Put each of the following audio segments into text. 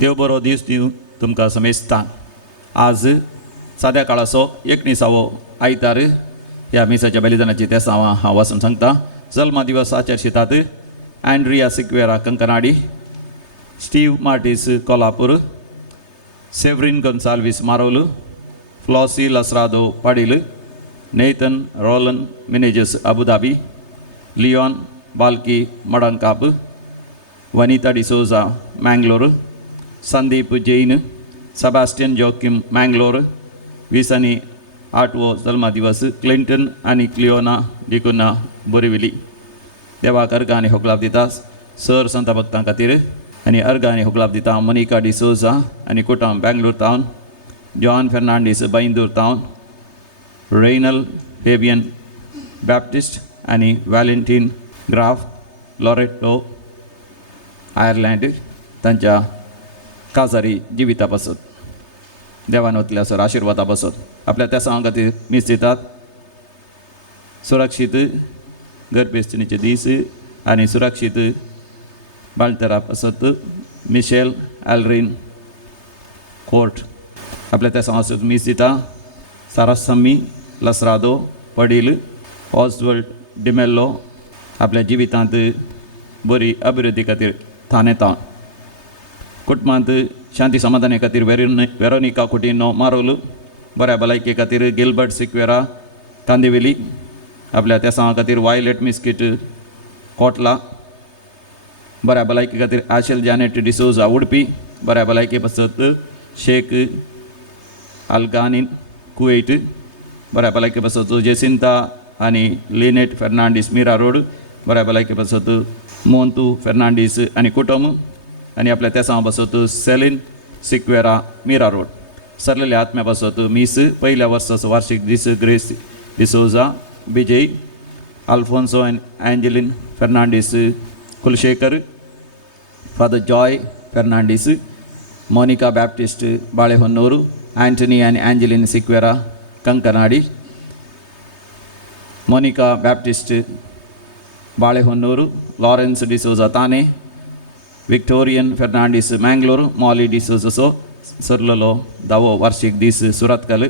देव बरो दीस दिवं तुमकां समेस्तां. आज साद्या काळाचो 19वो आयतार ह्या मिसाच्या बलिदानाची तेसावां हांव वाचून सांगता. जल्मा दिवस आचरशितात Andrea Sequeira Kankanady, Steve Martis Kolhapur, Severine Gonsalves Marol, Flossy Lasrado Padil, Nathan Rolan Menezes Abu Dhabi, Leon Balki Madankap, Vanita D'Souza Mangalore, Sandeep Jain, Sebastian Joachim Mangalore, विसनी आठवो जल्मा दिवस, क्लिंटन आणि क्लिओना डिकुना बोरिविली. देवाक अर्घ आनी होगलाप दिता सर संत भक्तां खातीर आनी अर्घ आनी होगलाप दिता मोनिका डिसोजा आनी कुटाम बँगलोर टावन, जॉन फेर्नांडीस बाईंदूर टावन, रेनल फेबियन बॅप्टिस्ट आनी वॅलेंटीन ग्राफ लॉरेटो आयर्लंड तांच्या काजारी जिविता पासत देवान वतल्या सर आशिर्वादा पासत आपल्या त्या सांगा खातीर मीस दितात. सुरक्षीत गर्भेस्थणीचे दीस आनी सुरक्षीत बाळतरा पासत मिशेल एलरीन कोर्ट आपल्या त्या सांगा मीस दिता. सारासम्मी लसरादो पडील, ऑस्वर्ड डिमेल्लो आपल्या जिवितांत बरी अभिवृद्धी खातीर थानेतां. कुटुंबांत शांती समाधाना खातीर वेरोनिका कुटिनो मारोल, बऱ्या भलायके खातीर गिलबर्ट सिक्वेरा कांदिवेली आपल्या त्या सांगा खातीर वायलेट मिस्किट कोटला, बऱ्या भलायके खातीर आशेल जॅनेट डिसोजा उडपी, बऱ्या भलायके पासत शेख आल्गानीन कुवेट, बऱ्या भलायके पासत जेसिंता आनी लिनेट फेर्नांडीस मीरा रोड, बऱ्या भलायके पासत मोंतू फेर्नांडीस आनी कुटुंब आनी आपल्या त्या सांगा पासत सेलिन सिक्वेरा मीरा रोड. सरलेल्या आत्म्या पासत मीस पहिल्या वर्साचो वार्षिक दीस Grace D'Souza Vijay, Alphonso and Angeline Fernandes Kulshekar, Father Joy Fernandes, Monica Baptist Balehonnur, Antony and Angeline Sequeira Kankanadi, Monica Baptist Balehonnur, Lawrence D'Souza Thane, Victorian Fernandes Mangalore, Molly डिसोजसो सरलेलो 10वो वार्षिक दीस Surathkal,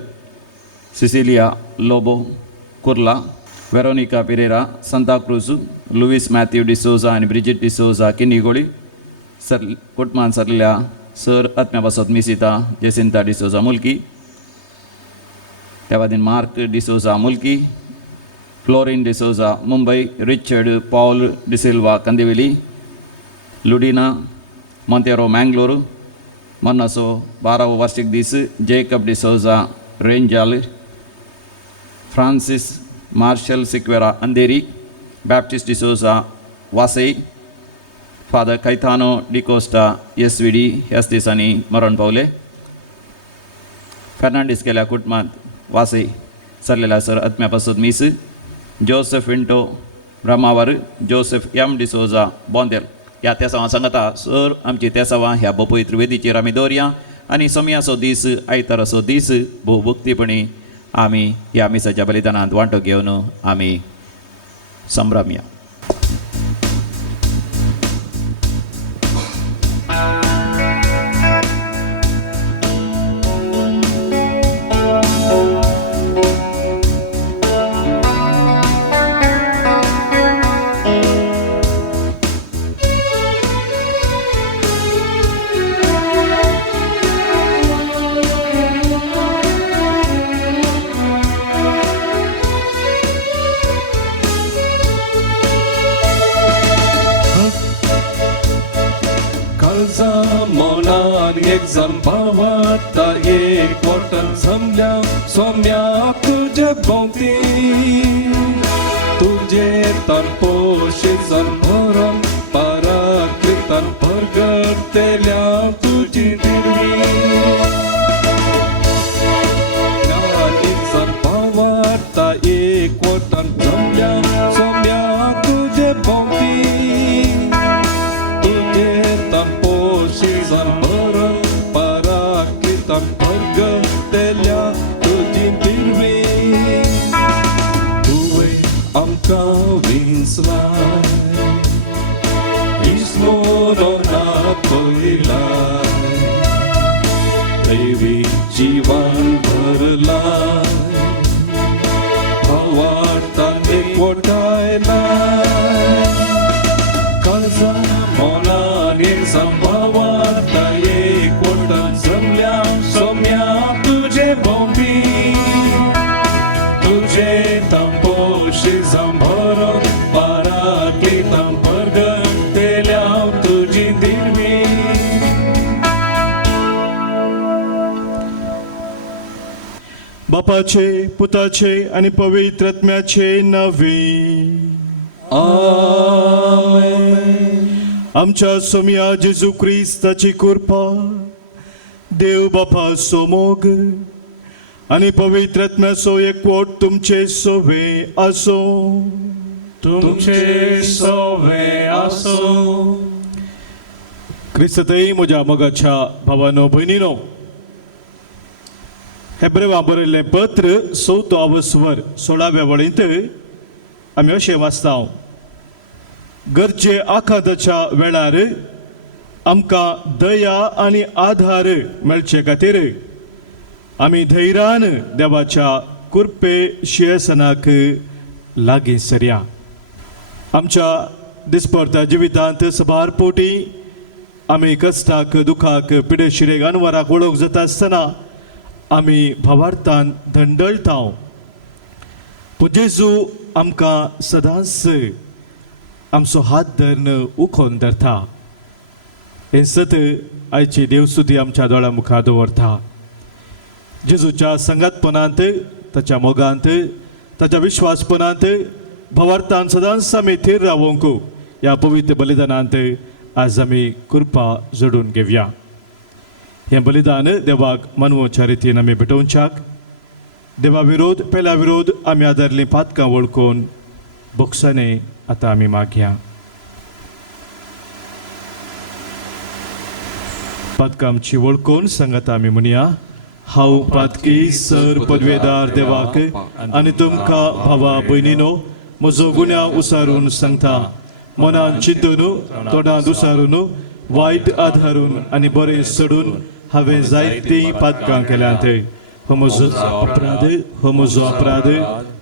Cecilia Lobo Kurla, Veronica Pereira Santacruz, Louis Mathew D'Souza आनी ब्रिजिट डिसोजा किनीगोळी कुटुंबान सरलेल्या सर आत्म्या पासत मिसिता जेसिंता डिसोजा मुल्की, त्या वादीन Mark D'Souza Mulki, Florine D'Souza Mumbai, Richard Paul D'Silva Kandivali, Ludina Monteiro Mangalore, मन्नासो 12वो वार्षिक दीस Jacob D'Souza Renjal, Francis Marshal Sequeira Andheri, Baptist D'Souza Vasai, Father Caetano D'Costa SVD ह्याच दिसांनी मरण पावले. फेर्नांडीस केल्या कुटुंबांत वासई सरलेल्या सर आत्म्या पासत मीस Joseph Vinto Brahmavar, Joseph M D'Souza Bondel ह्या तेसावां सांगता. सर आमची तेसावां ह्या पवित्र वेदीचेर आमी दवरया आनी समयाचो दीस आयताराचो दीस भोव भक्तीपणी आमी ह्या मिसाच्या बलिदानांत वांटो घेवन आमी संभ्रमया. Zambawatta एक वटन जमल्या सोम्या तुझे भोवती, तुझे तन पोशी संभरम पराकृतन परगटतेल्या तुझी दिरवी. zambawatta एक वटन जमल्या सोम्या तुझे भोवती, तुझे तन पोशी संभरम परगटतेल्या तुझी दिरवी. तुवें आमकां विंचलाय, इसमोनो ना पयलाय, दैवी जीवन भरलाय भावार्थान एकवटायलाय काळजा मोनाने संभावार्था एकवटान जमल्या सौम्या तुझे बोंबी तुझे तंपोशी संभरून पारातली तंपर्ग तेल्या तुझी दिरवी बापाचे पुताचे आणि पवित्र आत्म्याचे नावे आमेन आमच्या सोम्या जेजू ख्रिस्ताची कृपा देव बापा सोमोग आणि पवित्र आत्म्याचो एकवट तुमचे सोवे असो तुमचे सोवे असो क्रिस्ततय म्हज्या मोगाच्या भावानो भयणीनो हेब्रेवा बरयल्लें पत्र 14 स्वर 16व्या वळेंत आमी अशें वाचता गरजे आखाताच्या वेळार आमकां दया आनी आधार मेळचे खातीर आमी धैर्यान देवाच्या कृपे शियेसनाक लागीं सरया आमच्या दिसपडत्या जिवितांत सबार पोटी आमी कश्टाक दुखाक पिडेशिरेक अनवराक वळख जाता आसतना आमी भावार्थान धंडळटा पूण जेजू आमकां सदांच आमचो हात धरून उखोवन धरता हें सत आयची देवस्तुती आमच्या दोळ्या मुखार दवरता जेजूच्या संगातपणांत ताच्या मोगांत ताच्या विश्वासपणांत भावार्थान सदांच आमी थीर रावूंक ह्या पवित्र बलिदानांत आज आमी कृपा जोडून घेवया हें बलिदान देवाक मनवोच्या रितीन आमी भेटोवच्याक देवा विरोध पेला विरोध आमी आदारलीं पातकां वळखून बोक्साने आतां आमी मागया पातकां आमची वळखून सांगात आमी म्हणया हांव पातकी सर पदवेदार देवाक आनी तुमकां भावा भयणीनो म्हजो गुन्यांव उसारून सांगता मनान चिंतून तोंडांत उसारून वायट आधारून आनी बरें सोडून हांवें जायतीं पातकां केल्यांत हो म्हजो अपराध हो म्हजो अपराध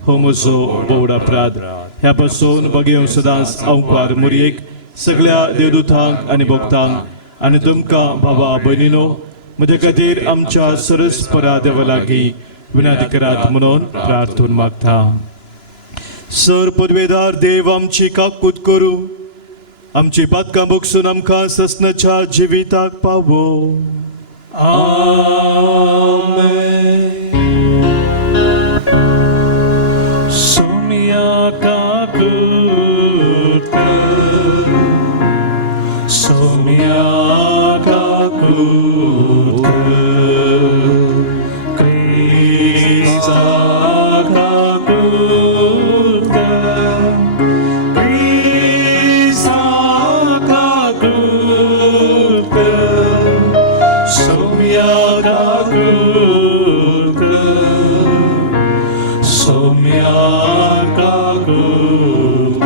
हो म्हजो बोड अपराध ह्या पासून बगेव सदांच अवकार मुरयेक सगळ्या देवदूतांक आनी भक्तांक आनी तुमकां भावा भयणीनो म्हजे खातीर आमच्या सरस्परा देवा लागीं विनंती करात म्हणून प्रार्थून मागता सर पदवेदार देव आमची काकूत करूं आमची पातकां बोगसून आमकां ससनाच्या जिविताक पावो सौम्या काकूत सौम्या काकूत क्रिस्ता काकूत क्रिस्ता काकूत सौम्या काकूत सौम्या काकूत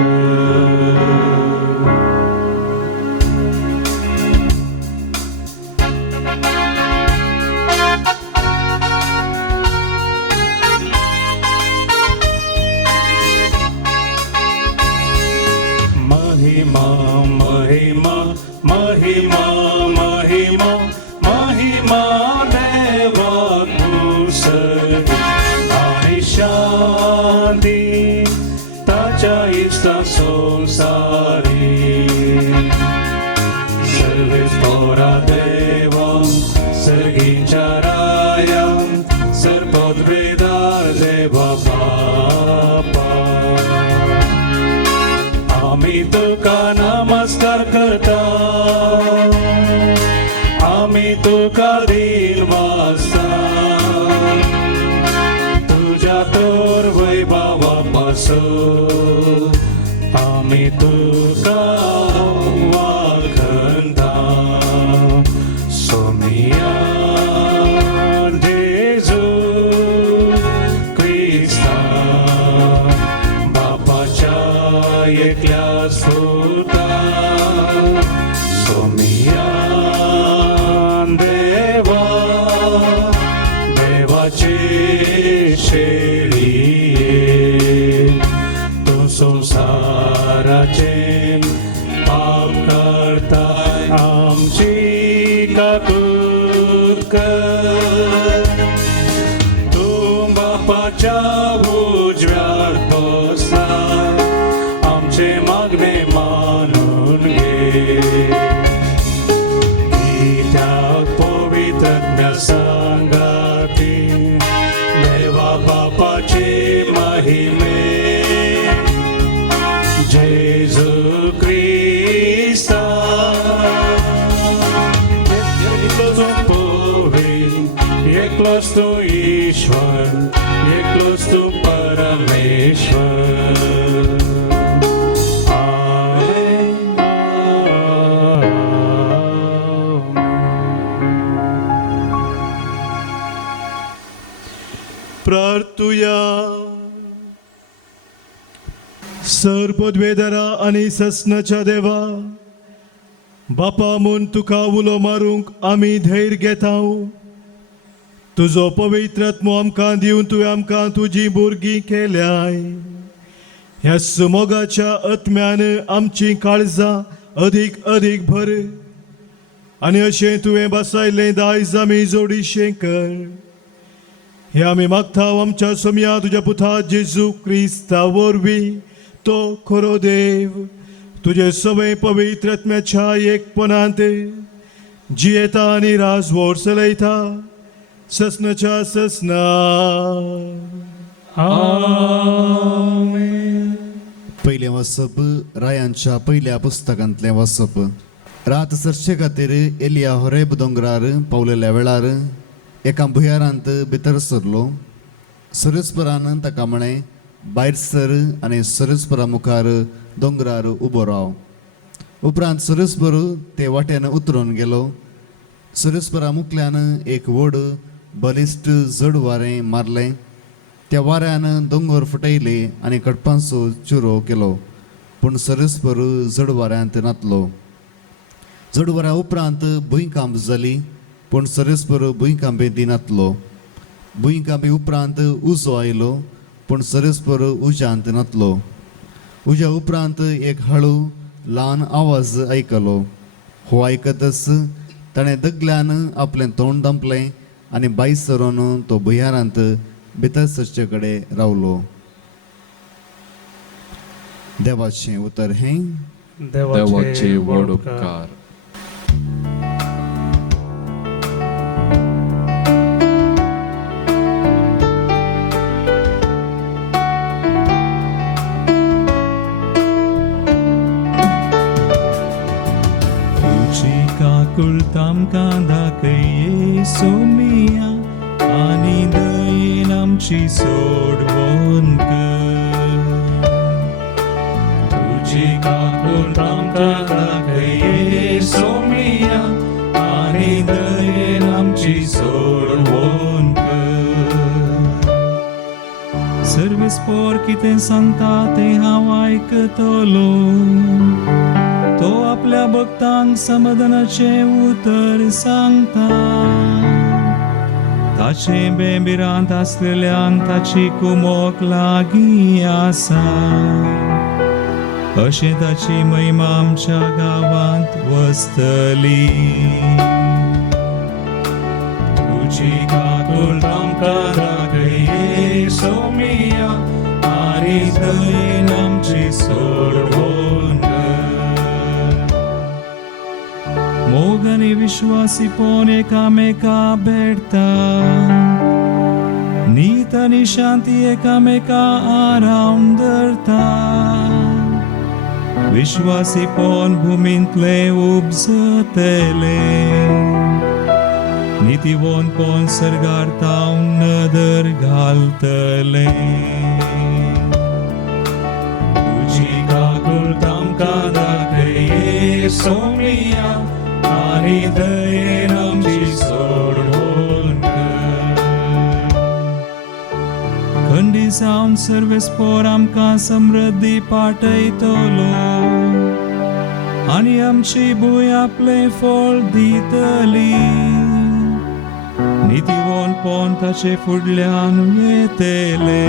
महिमा महिमा महिमा महिमा महिमा देवाकुस आणि शांती ताच्या इष्टा संसारी सर्वेस पोरा देवा सर्गींच्या राया सर्पद्वेदार देवा बापा आम्ही तुका नमस्कार करता आम्ही तुका दिन वाजता तुझ्या तोर वैभवापासून आम्ही तुका वळखता सोमिया जेजू क्रिस्ता बापाच्या एकल्या सुता सोमिया देवा काकूत कर तू बापाच्या उजव्यात बसलाय आमचे मागणे मानून घे त्यात पवित्रज्ञ सांगाती देवा बापाची महिमे जेजू Krista एकलोच तू ईश्वर एकलोच तू परमेश्वर आमेन. प्रार्थुया. सरपदवेदरा आणि ससनाच्या देवा बापा म्हूण तुका उलो मारूंक आमी धैर्य घेता तुजो पवित्रात्मो आमकां दिवन तुवें आमकां तुजी भुरगीं केल्याय ह्या सुमोगाच्या आत्म्यान आमची काळजां अदीक अदीक भर आनी अशें तुवें बसयलें दायज आमी जोडीशें कर हे आमी मागता आमच्या सोम्या तुज्या पुता जेजू क्रिस्ता वरवीं तो खरो देव तुझे सवय पवित्र आत्म्याच्या एकपणांत जियेता आनी राजवट चलयता ससनाच्या ससना आमेन. पयलें वचप रायांच्या पयल्या पुस्तकांतलें वचप रात सरचे खातीर एलिया होरेब दोंगरार पावलेल्या वेळार एका भुयारांत भितर सरलो सरस्परान ताका म्हळें भायर सर आनी सरस्परा मुखार दोंगरार उबो राव उपरांत सरस्पर ते वाट्यान उतरून गेलो सरस्परा मुखल्यान एक व्हड बलिश्ट जड वारें मारलें त्या वाऱ्यान दोंगर फुटयले आनी कडपांचो चुरो केलो पूण सरस्पर जड वाऱ्यांत नातलो जड वाऱ्या उपरांत भुंयकांप जाली पूण सरस्पर भुंयकांपे दिनातलो भुंयकांपे उपरांत उजो आयलो पूण सरस्पर उज्यांत नातलो उज्या उपरांत एक हळू ल्हान आवाज आयकलो हो आयकतच ताणें दगल्यान आपलें तोंड दांपलें आनी भायर सरून तो भुयारांत भितर सरचे कडेन रावलो देवाचें उतर हें देवाचे व्हड उपकार. तामकां दाखये सोमिया आनी दयेन आमची सोडवण कर तुझी काकून आमकां दाखये सोमिया आनी दयेन आमची सोडवण कर. सर्वेस्पोर कितें सांगता तें हांव आयकतलो तो आपल्या भक्तांक समाधानाचे उतर सांगता ताचे बेबिरांत आसलेल्यांक ताची कुमोक लागीं आसा अशें ताची महिमा आमच्या गांवांत वसतली. तुझी काकून आमकां दाखये सोमिया आनी दयेन आमची सोडवण कर. मोग आनी विश्वासी पोन एकामेका भेटता नीत आनी शांती एकामेका आराम धरता विश्वासी पोन भुमींतले उपजतले नितीवोन पोन सरगार तावन नदर घालतले. तुझी काकून आमकां दाखये सोमिया आनी दयेन आमची सोडवण कर. खंडी जावन सर्वेस्पोर आमकां समृद्धी पाठयतलो आनी आमची भूंय आपलें फळ दितली नितीवोन पोन ताचे फुडल्यान येतले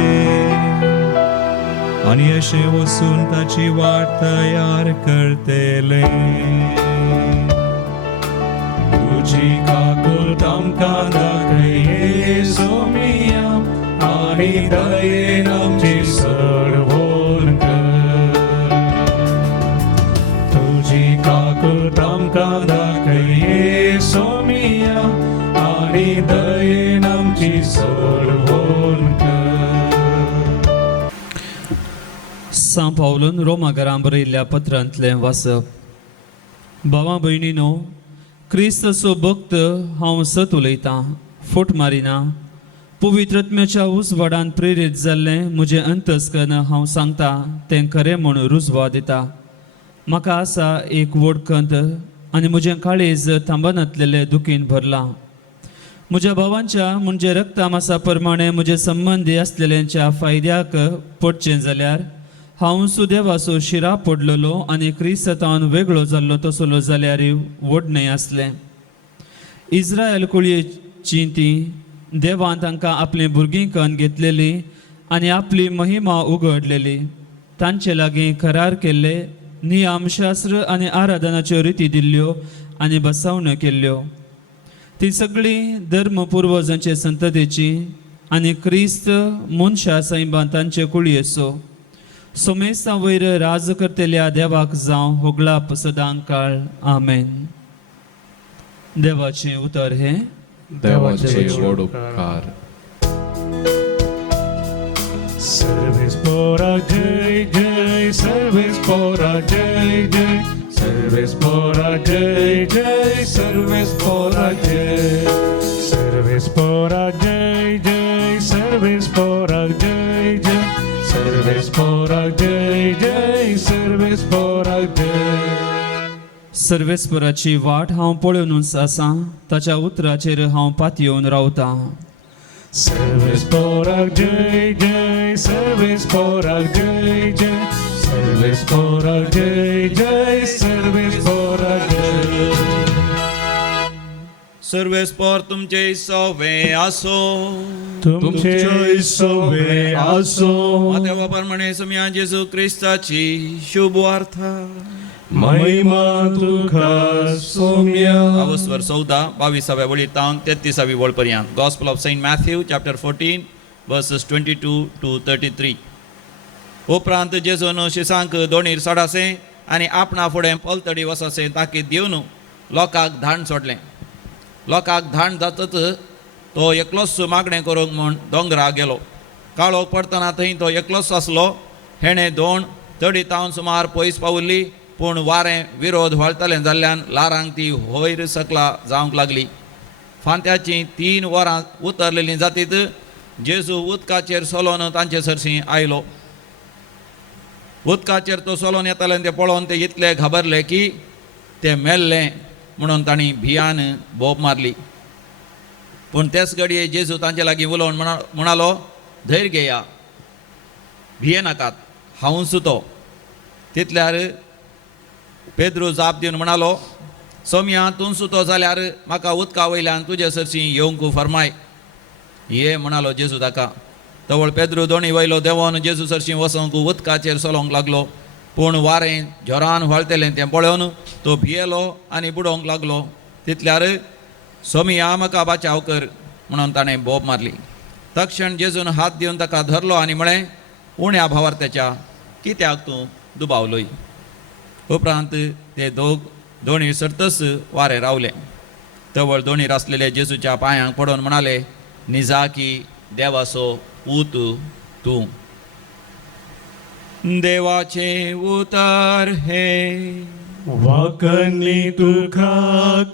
आनी अशें वचून ताची वाट तयार करतले. तुझी काकूल तामकां दाखय सोमिया आणि दयेन आमची सडवण कर तुझी काकूल तामकां दाखय सोमिया आणि दयेन आमची सडवण कर. सा पावलून रोमाकारां बरयल्ल्या पत्रांतलें वाचप. भावां भयणीनो, क्रिस्तचो भक्त हांव सत उलयतां, फूट मारिना. पवित्रत्म्याच्या उसवाडान प्रेरीत जाल्लें म्हजें अंतस्करण हांव सांगतां तें खरें म्हूण रुजवा दिता. म्हाका आसा एक व्हड खंत आनी म्हजें काळीज थांबनातलेलें दुखीन भरलां. म्हज्या भावांच्या म्हणजे रक्तामासा प्रमाणें म्हजे संबंदी आसलेल्यांच्या फायद्याक पडचें जाल्यार हांव सुदेवाचो शिरा पडलेलो आनी क्रिस्तांवान वेगळो जाल्लो तसलो जाल्यार व्हड न्हय आसलें. इस्रायल कुळयेची ती देवान तांकां आपली भुरगीं कन्न घेतलेली आनी आपली महिमा उगडलेली. तांचे लागीं करार केल्ले, नियमशास्त्र आनी आराधनाच्यो रिती दिल्ल्यो आनी बसावण्यो केल्ल्यो. ती सगळी धर्म पुर्वजांचे संततीची आनी क्रिस्त मनशा सैबान तांचे कुळयेचो. सोमेसा वयर राज करतेल्या देवाक जावं होगळाप सदां काळ. आमेन. देवाचें उतर हे देवाचे व्हड उपकार. सर्वेस पोराक जय जय, सर्वेस पोराक जय जय, सर्वेस पोराक जय जय, सर्वेस पोराक जय, सर्वेस पोराक जय जय, सर्वेस पोराक जय जय, सर्वेस पोराक जय जय, सर्वेस पोराक जय. सर्वेस्पराची वाट हांव पळोवनूच आसां, ताच्या उतराचेर हांव पातयेवन रावतां. सर्वेस पोराक जय जय, सर्वेस पोराक जय जय, सर्वेस पोराक जय जय, सर्वेस पोराक जय. सर्वेस्पर तुमचे सवे आसो. तुमचे सवे आसो. देवा प्रमाणे समया जेजू क्रिस्ताची शुभ वार्ता. महिमा तुका सोम्या. अवस्वर 14 22व्या वळींतान 33व्या वळ पर्यंत. Gospel of Saint Matthew chapter 14 verses 22 to 33. उपरांत जेजून शिसांक दोणीर सोडासे आनी आपणा फुडें पलतडी वसासे ताकीद दिवन लोकांक धाण सोडलें. लोकांक धाण जातच तो एकलोच मागणें करूंक म्हूण दोंगराक गेलो. काळोख पडटना थंय तो एकलोच आसलो. हेणें दोण तडी तावन सुमार पयस पावल्ली, पूण वारें विरोध वळतलें जाल्ल्यान लारांक ती वयर सकला जावंक लागली. फांत्याची 3 वरां उतरलेलीं जातीत जेजू उदकाचेर सोलोन तांचे सरशी आयलो. उदकाचेर तो सोलोन येतालें तें पळोवन ते इतले घाबरले की ते मेल्ले म्हणून तांणी भियान बोब मारली. पूण तेच घडये जेजू तांचे लागीं उलोवन म्हणालो, धैर्य घेया, भिये नाकात, हांवूच तो. तितल्यार पेद्रू जाप दिवन म्हणालो, सोम्या तूं सुतो जाल्यार म्हाका उदका वयल्यान तुजे सरशी येवंक फरमाय. ये म्हणालो जेजू ताका. तवळ पेद्रू दोणी वयलो देंवोन जेजू सरशी वसोंक उदकाचेर सोलोंक लागलो. पूण वारें जोरान व्हळतेलें तें पळोवन तो भियेलो आनी बुडोवंक लागलो. तितल्यार सोमिया म्हाका बाचाव कर म्हणून ताणें बोब मारली. तक्षण जेजून हात दिवन ताका धरलो आनी म्हळें, उण्या भावार्थ्याच्या कित्याक तूं दुबावलोय. उपरांत ते दोणी सर्तस वारें रावले. तवळ दोणीर आसलेले जेजूच्या पांयांक पडोवन म्हणाले, निजा की देवाचो पूत तूं. देवाचे उतर हे वाकनी तुका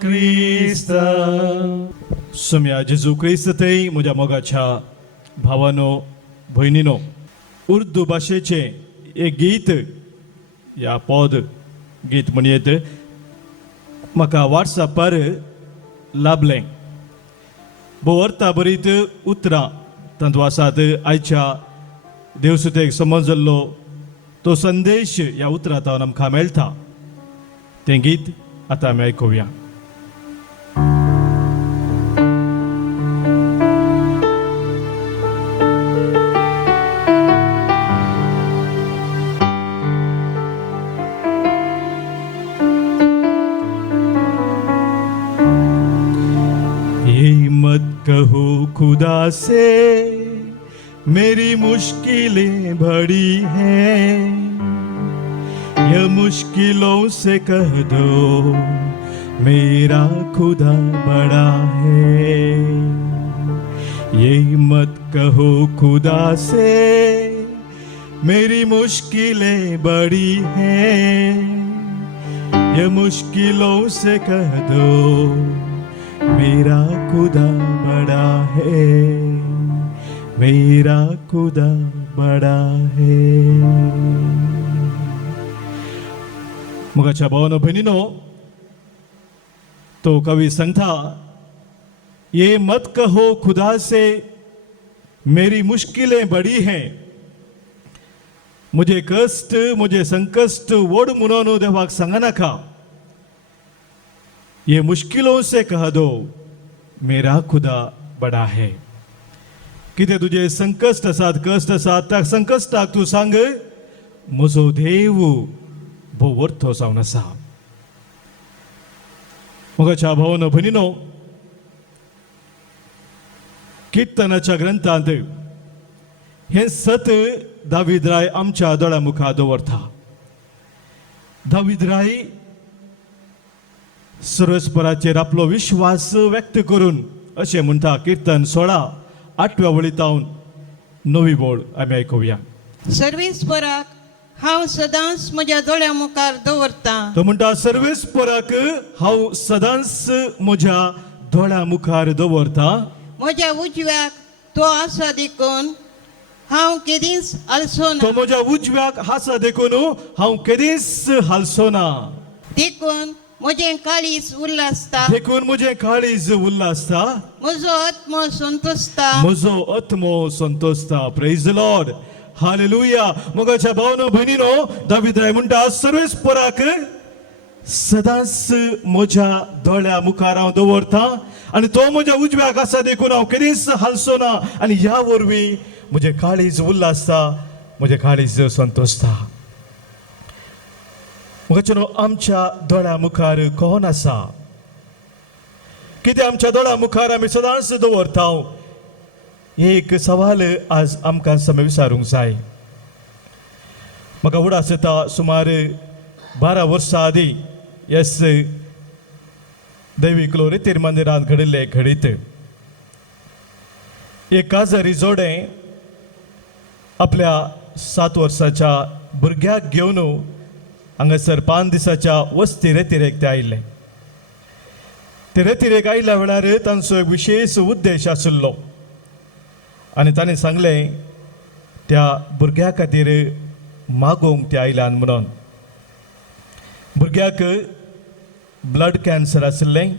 क्रिस्ता. सम्या जेजू क्रिस्त थंय म्हज्या मोगाच्या भावानो भयणीनो, उर्दू भाशेचे एक गीत या पद गीत म्हणयत म्हाका वॉट्सॅपार लाभलें. भोवरता बरीत उतरां तांतू आसात. आयच्या देवसुतेक समज जाल्लो तो संदेश ह्या उतरांतल्यान आमकां मेळटा. तें गीत आतां आमी आयकुया. कहो खुदा से मेरी मुश्किलें बड़ी हैं, यह मुश्किलों से कह दो मेरा खुदा बड़ा है। ये मत कहो खुदा से मेरी मुश्किलें बड़ी हैं, यह मुश्किलों से कह दो मेरा खुदा बड़ा है, मेरा खुदा बड़ा है। मुगाच्या भावानो बहिणीनो, तो कवि सांगता, ये मत कहो खुदा से मेरी मुश्किलें बड़ी हैं, मुझे कष्ट मुझे संकष्ट वोड म्हणून देवाक सांगा नका, ये मुश्किलों से कह दो मेरा खुदा बड़ा है। कितें तुझे संकष्ट आसात कष्ट आसात त्या संकष्टाक तू सांग म्हजो देव भोव व्हरतो जावन आसा। मोगाच्या भावानो भयणीनो, कीर्तनाच्या ग्रंथांत हे सत दावीद राय आमच्या दोळ्या मुखार दवरता। दावीद राय सर्वेस्पराचेर आपलो विश्वास व्यक्त करून अशें म्हणटा, कीर्तन 16:8 वळीतावन 9 बोळ आमी आयकुया। सर्वेस्पराक हांव सदांच म्हज्या दोळ्या मुखार दवरतां। तो म्हणटा, सर्वेस्पराक हांव सदांच म्हज्या दोळ्या मुखार दवरतां, म्हज्या उजव्याक तो आसा देखून हांव केदींच आलसो तो ना। म्हज्या उजव्याक आसा देखून हांव केदींच हालसो ना। देखून म्हजें काळीज उल्हासता, देखून म्हजें काळीज उल्हासता, म्हजो आत्मो संतोसता। म्हजो आत्मो संतोसता। Praise the Lord, hallelujah. मोगाच्या भावानो भयणीनो, दावीद राय म्हणटा, सर्वेस्पराक सदांच म्हज्या दोळ्या मुखार हांव दवरतां आनी तो म्हज्या उजव्याक आसा देखून हांव केदींच हालसो ना। आनी ह्या वरवीं म्हजें काळीज उल्हासता, म्हजें काळीज संतोसता। मोगाचेनो, आमच्या दोळ्या मुखार कोण आसा? कितें आमच्या दोळ्या मुखार आमी सदांच दवरता? एक सवाल आज आमकां समय विचारूंक जाय। म्हाका उडास येता, सुमार 12 वर्सां आदीं येस दैविकलो रितीर मंदिरांत घडिल्ले घडीत एक काजारी जोडें आपल्या 7 वर्साच्या भुरग्याक घेवन हांगासर 5 दिसाच्या वस्ती रेतीरेक ते आयिल्ले। ते रेतीरेक आयिल्ल्या वेळार तांचो एक विशेष उद्देश आशिल्लो आनी तांणी सांगलें त्या भुरग्या खातीर मागोवंक ते आयल्यान म्हणून। भुरग्याक ब्लड कॅन्सर आशिल्लें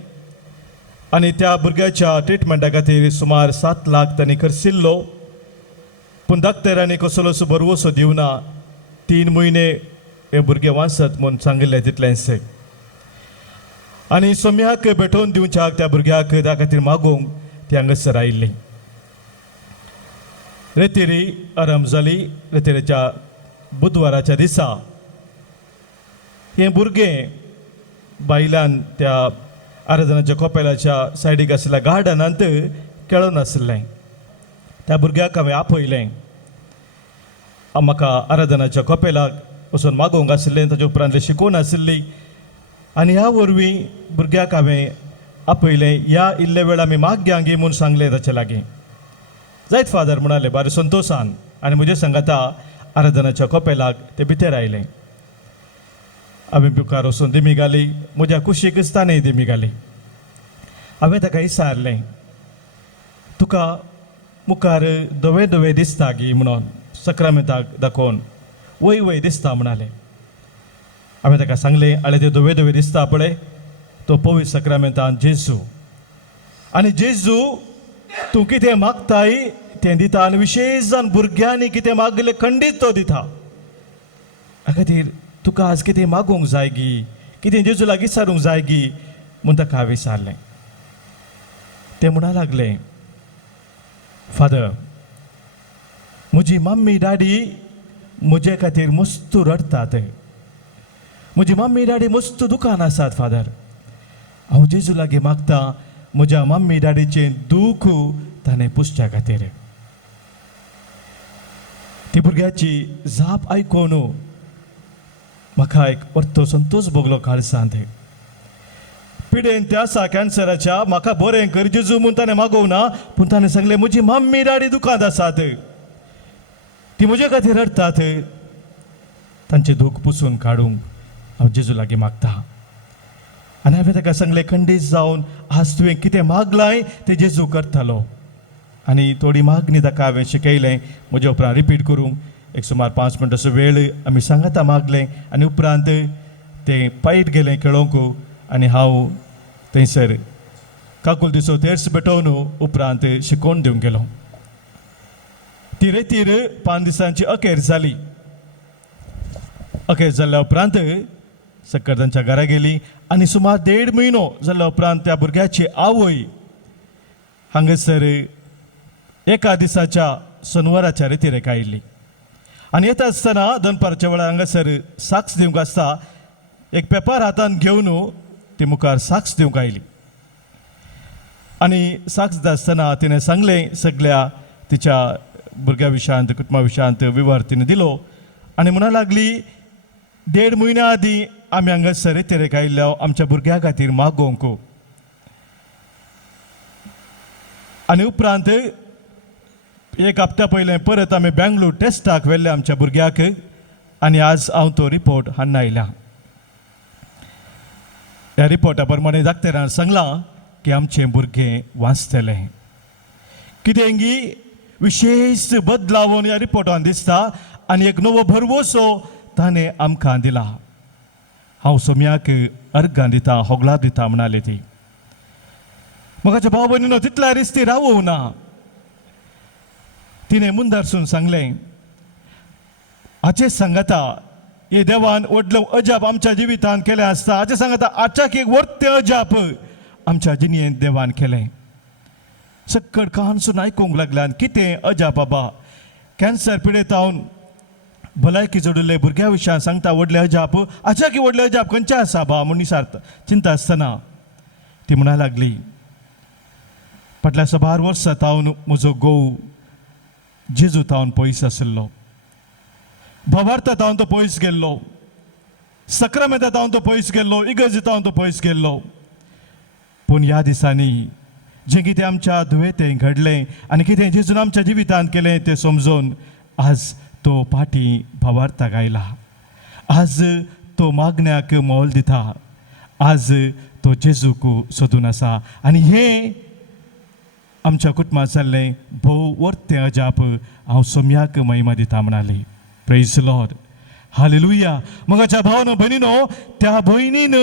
आनी त्या भुरग्याच्या ट्रिटमेंटा खातीर सुमार 7 लाख तांणी खर्चिल्लो, पूण डॉक्टरांनी कसलोच भरवोसो दिवना। 3 म्हयने हे भुरगे वाचत म्हूण सांगिल्लें तितलेंच। आनी सोम्याक भेटोवन दिवच्याक त्या भुरग्याक त्या खातीर मागोवंक ती हांगासर आयिल्लीं। रेतीरी आराम जाली। रेतीरेच्या बुधवाराच्या दिसा हें भुरगें बायलान त्या आराधनाच्या कोपेलाच्या सायडीक आशिल्ल्या गार्डनांत खेळून आशिल्लें। त्या भुरग्याक हांवें आपयलें, म्हाका आराधनाच्या कोपेलाक वचून मागोवंक आशिल्लें, ताचे उपरांत शिकोवन आशिल्ली। आनी ह्या वरवीं भुरग्याक हांवें आपयलें, या इल्ले वेळ आमी माग्यांक गी म्हूण सांगलें ताचे लागीं। जायत फादर म्हणाले बरें संतोशान, आनी म्हजे सांगाता आराधनाच्या कोपेलाक ते भितर आयले। हांवें मुखार वचून दिमी घाली, म्हज्या कुशीक ताणें दिमी घाली। हांवें ताका विचारलें, तुका मुखार धवे धवे दिसता गी म्हणून सक्रामेंताक दाखोवन? वय वय दिसता म्हणाले। हांवें ताका सांगलें, आले ते धवे धवे दिसता पळय, तो पवित्र सक्रामेंतान जेजू, आनी जेजू तूं कितें मागताय तें दिता, आनी विशेश जावन भुरग्यांनी कितें मागलें खंडीत तो दिता। हाका खातीर तुका आज कितें मागोवंक जाय गी, कितें जेजू लागीं विचारूंक जाय गी म्हूण ताका हांवें विचारलें। ते म्हणूंक लागलें, फादर, म्हजी मम्मी डॅडी म्हजे खातीर मस्त रडतात, म्हजी मम्मी डॅडी मस्त दुकान आसात फादर। हांव जेजू लागीं मागतां म्हज्या मम्मी डॅडीचें दूख ताणें पुसच्या खातीर. ती भुरग्याची जाप आयकून म्हाका एक परतो संतोश भोगलो काळजांत. पिडेन त्या आसा कॅन्सराच्या, म्हाका बरें कर जेजू म्हूण ताणें मागोवना, पूण ताणें सांगलें म्हजी मम्मी डॅडी दुखांत आसात, ती म्हजे खातीर रडटात, तांचे दूख पुसून काडूंक हांव जेजू लागीं मागता. आनी हांवें ताका सांगलें खंडीत जावन आज तुवें कितें मागलां तें जेजू करतलो. आनी थोडी मागणी ताका हांवें शिकयलें, म्हजे उपरांत रिपीट करूंक. एक सुमार 5 मिनटाचो वेळ आमी सांगाता मागलें आनी उपरांत तें पायट गेलें खेळोंक आनी हांव थंयसर काकूल दिसो तेर्स पेटोवन उपरांत शिकोवन दिवंक गेलो. ती रेतीर 5 दिसांची अखेर जाली. अखेर जाल्ल्या उपरांत सक्कर तांच्या घरा गेली आनी सुमार 1.5 म्हयनो जाल्ल्या उपरांत त्या भुरग्याची आवय हांगासर एका दिसाच्या शनिवाराच्या रेतीरेक आयिल्ली. आनी येता आसतना दनपारच्या वेळार हांगासर साक्ष दिवंक आसता, एक पेपर हातान घेवन ती मुखार साक्ष दिवंक आयली. आनी साक्ष दिता आसतना तिणें सांगलें सगळ्या तिच्या भुरग्या विशयांत कुटुंबा विशयांत विवर तिणें दिलो. आनी म्हणूंक लागली 1.5 म्हयन्या आदीं आमी हांगासर रेतीरेक आयिल्ल्या आमच्या भुरग्या खातीर मागोवंक. आनी उपरांत एक हप्त्या पयलें परत आमी बेंगळूर टेस्टाक व्हेल्ले आमच्या भुरग्याक आनी आज हांव तो रिपोर्ट हाडून आयल्या. ह्या रिपोर्टा प्रमाणे डाक्टरान सांगलां की आमचें भुरगें वाचतलें. कितेंगी विशेश बदलावन ह्या रिपोर्टान दिसता आनी एक नवो भरवोसो ताणें आमकां दिला. हांव सोम्याक अर्गां दिता, होगला दिता म्हणाली ती. म्हाका भाव भयणीनो तितल्या रिस्ती रावूं ना. तिणें मुंदारसून सांगलें, हाचे सांगता हे देवान व्हडलो अजाप आमच्या जिवितांत केलें आसता. हाचे सांगता आजच्याक एक वर्ते अजाप आमच्या जिणेंत देवान केलें. सक्कड कानसून आयकूंक लागल्यान कितें अजाप बाबा. कॅन्सर पिडेतावन भलायकी जोडिल्ले भुरग्या विशयान सांगता व्हडले अजाप. हाच्याक व्हडले अजाप खंयचे आसा बा म्हूण विचारता चिंता आसतना ती म्हणा लागली, फाटल्या 12 वर्सां तावन म्हजो घोव जेजू तावन पयस आशिल्लो, भावार्था तावन तो पयस गेल्लो, सक्रामेंता तावन तो पयस गेल्लो, इगर्जे तावन तो पयस गेल्लो. पूण ह्या दिसांनी जें कितें आमच्या दुयेंतें घडलें आनी कितें जेजून आमच्या जिवितांत केलें तें समजून आज तो फाटी भावार्थाक आयला. आज तो मागण्याक मोल दिता. आज तो जेजूक सोदून आसा. आनी हें आमच्या कुटुंबांत जाल्लें भोव वर्तें अजाप हांव सोम्याक महिमा दिता म्हणाली. Praise Lord, hallelujah. मगाच्या भावानो भयणीनो, त्या भयणीन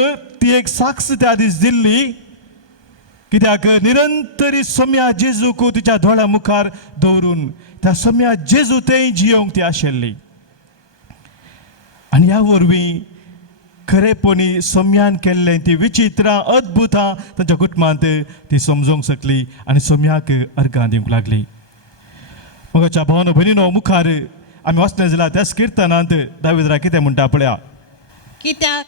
ती एक साक्ष त्या दीस दिल्ली, कित्याक निरंतरी सोम्या जेजूक तिच्या दोळ्या मुखार दवरून त्या सोम्या जेजू तें जियोंक ती आशिल्ली. आनी ह्या वरवीं खरेपणी सोम्यान केल्लें ती विचित्रां अद्भुतां तांच्या कुटुंबांत ती समजूंक शकली आनी सोम्याक अर्गां दिवंक लागली. मगाच्या भावानो भयणीनो, मुखार आमी वचले जाल्यार त्या किर्तनांत दाविदरा कितें म्हणटा पळया. कित्याक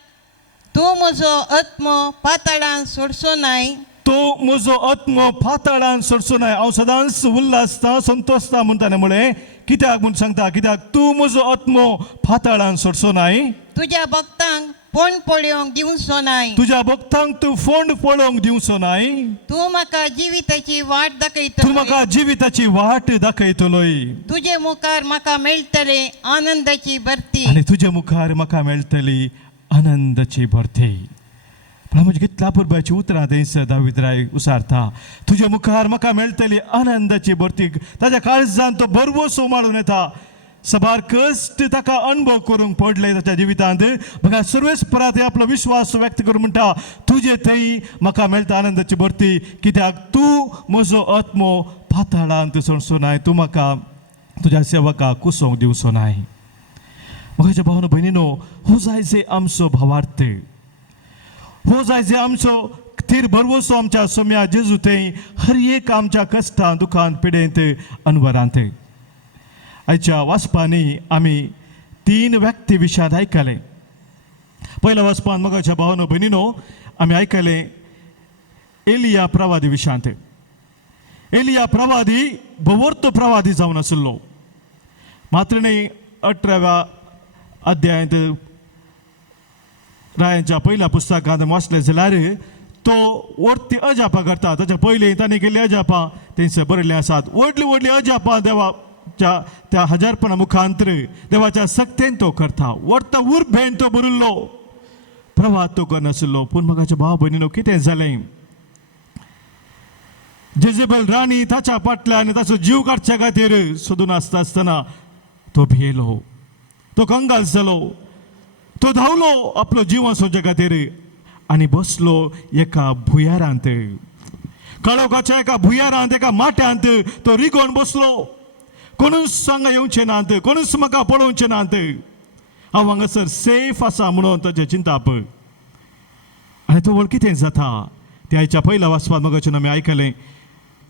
तूं म्हजो आत्मो पाताळान सोडचो नाय, तो म्हजो आत्मो पाताळान सोडचो नाय. हांव सदांच उल्हासता संतोसता म्हणटाले म्हळें. कित्याक म्हूण सांगता, कित्याक तूं म्हजो आत्मो पाताळान सोडचो नाय. तुज्या भक्तांक फोंड पळोवंक दिवचो नाय. तुज्या भक्तांक तूं फोंड पळोवंक दिवचो नाय. तूं म्हाका जिविताची वाट तूं दाखयतलो. म्हाका जिविताची वाट दाखयतलोय. तुजे मुखार म्हाका मेळटले आनंदाची भरती. आनी तुज्या मुखार म्हाका मेळटली आनंदाची भरती. पण म्हजी कितल्या पुरबाची उतरां थंयसर दाविदराय उसारता. तुज्या मुखार म्हाका मेळटली आनंदाची भरती. ताच्या काळजान तो बरवसो माळून येता. सबार कश्ट ताका अनुभव करूंक पडले ताच्या जिवितांत. बघा सर्वेस परात आपलो विश्वास व्यक्त करून म्हणटा, तुजे थंय म्हाका मेळटा आनंदाची भरती. कित्याक तूं म्हजो आत्मो पाताळांत सोडचो नाय. तूं म्हाका तुज्या सेवकाक कुसोवंक दिवचो नाय. म्हज्या भावानो भयणीनो, हो जाय जे आमचो भावार्थ, हो जाय जे आमचो थीर भरवोसो आमच्या सोम्या जेजू थंय हर एक आमच्या कश्टांत दुखांत पिडेंत अनवरांत. आयच्या वाचपांनी आमी 3 व्यक्ती विशयांत आयकले. पयल्या वाचपान मगाच्या भावानो भयणीनो आमी आयकलें एलिया प्रवादी विशांत एलिया प्रवादी भवर्तो प्रवादी जावन आसलो मात्र न्ही 18व्या अध्यायांत रायांच्या पहिल्या पुस्तकांत वाचले जाल्यार तो वर्ती अजापां करता ताच्या पयलीं ताणें केल्ली अजापां थंयसर बरयल्लें आसात व्हडली व्हडली अजापां देवाच्या त्या हजारपणा मुखांतर देवाच्या सक्तेन तो करता वर्ता उर्बेन तो बरिल्लो प्रवाद तो करनासलो पूण म्हाका भाव भयणीनो कितें जालें जेजेबेल राणी ताच्या फाटल्यान ताचो जीव काडच्या खातीर सोदून आसतना तो भियेलो तो कंगाल जालो तो धांवलो आपलो जीव वाचोवचे खातीर आनी बसलो एका भुयारांत काळोखाच्या एका भुयारांत एका माट्यांत तो रिगोन बसलो कोणूच सांगा येवचें नात कोणूच म्हाका पळोवचें नात हांव हांगासर सेफ आसा म्हणून ताचें चिंता पळय आनी तो वळ कितें जाता ते आयच्या पयल्या वाचपांत मगाच्यान आमी आयकलें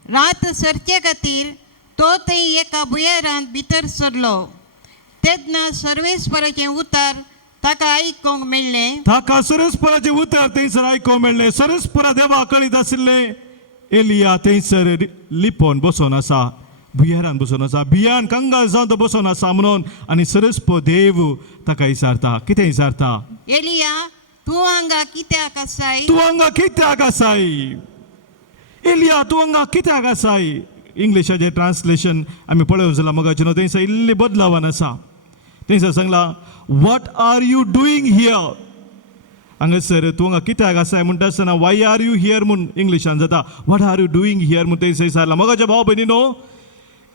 रात सरचे खातीर तो थंय एका भुयारांत भितर सरलो तेन्ना सर्वेस्पराचें उतर ताका आयकूंक मेळ्ळें ताका सरस्पराचें उतर थंयसर आयकूंक मेळ्ळें सरस्परा देवा कळीत आशिल्ले एलिया थंयसर लिपोवन बसोन आसा भुयारान बसोन आसा भियान कंगाल जावन तो बसोन आसा म्हणून आनी सरस्प देव ताका विचारता कितें विचारता एलिया तूं हांगा कित्याक आसाय तूं हांगा कित्याक आसाय एलिया तूं हांगा कित्याक आसाय इंग्लिशाचें ट्रान्सलेशन आमी पळोवंक जाल्यार मगाची न्हू थंयसर इल्ली बदलावन आसा थंयसर सांगला what are you doing here हांगासर तूं हांगा कित्याक आसाय म्हणटा आसतना वाय आर यू हियर म्हूण इंग्लिशान जाता what are you doing here म्हूण थंयसर विचारला मगाच्या भाव भयणीनो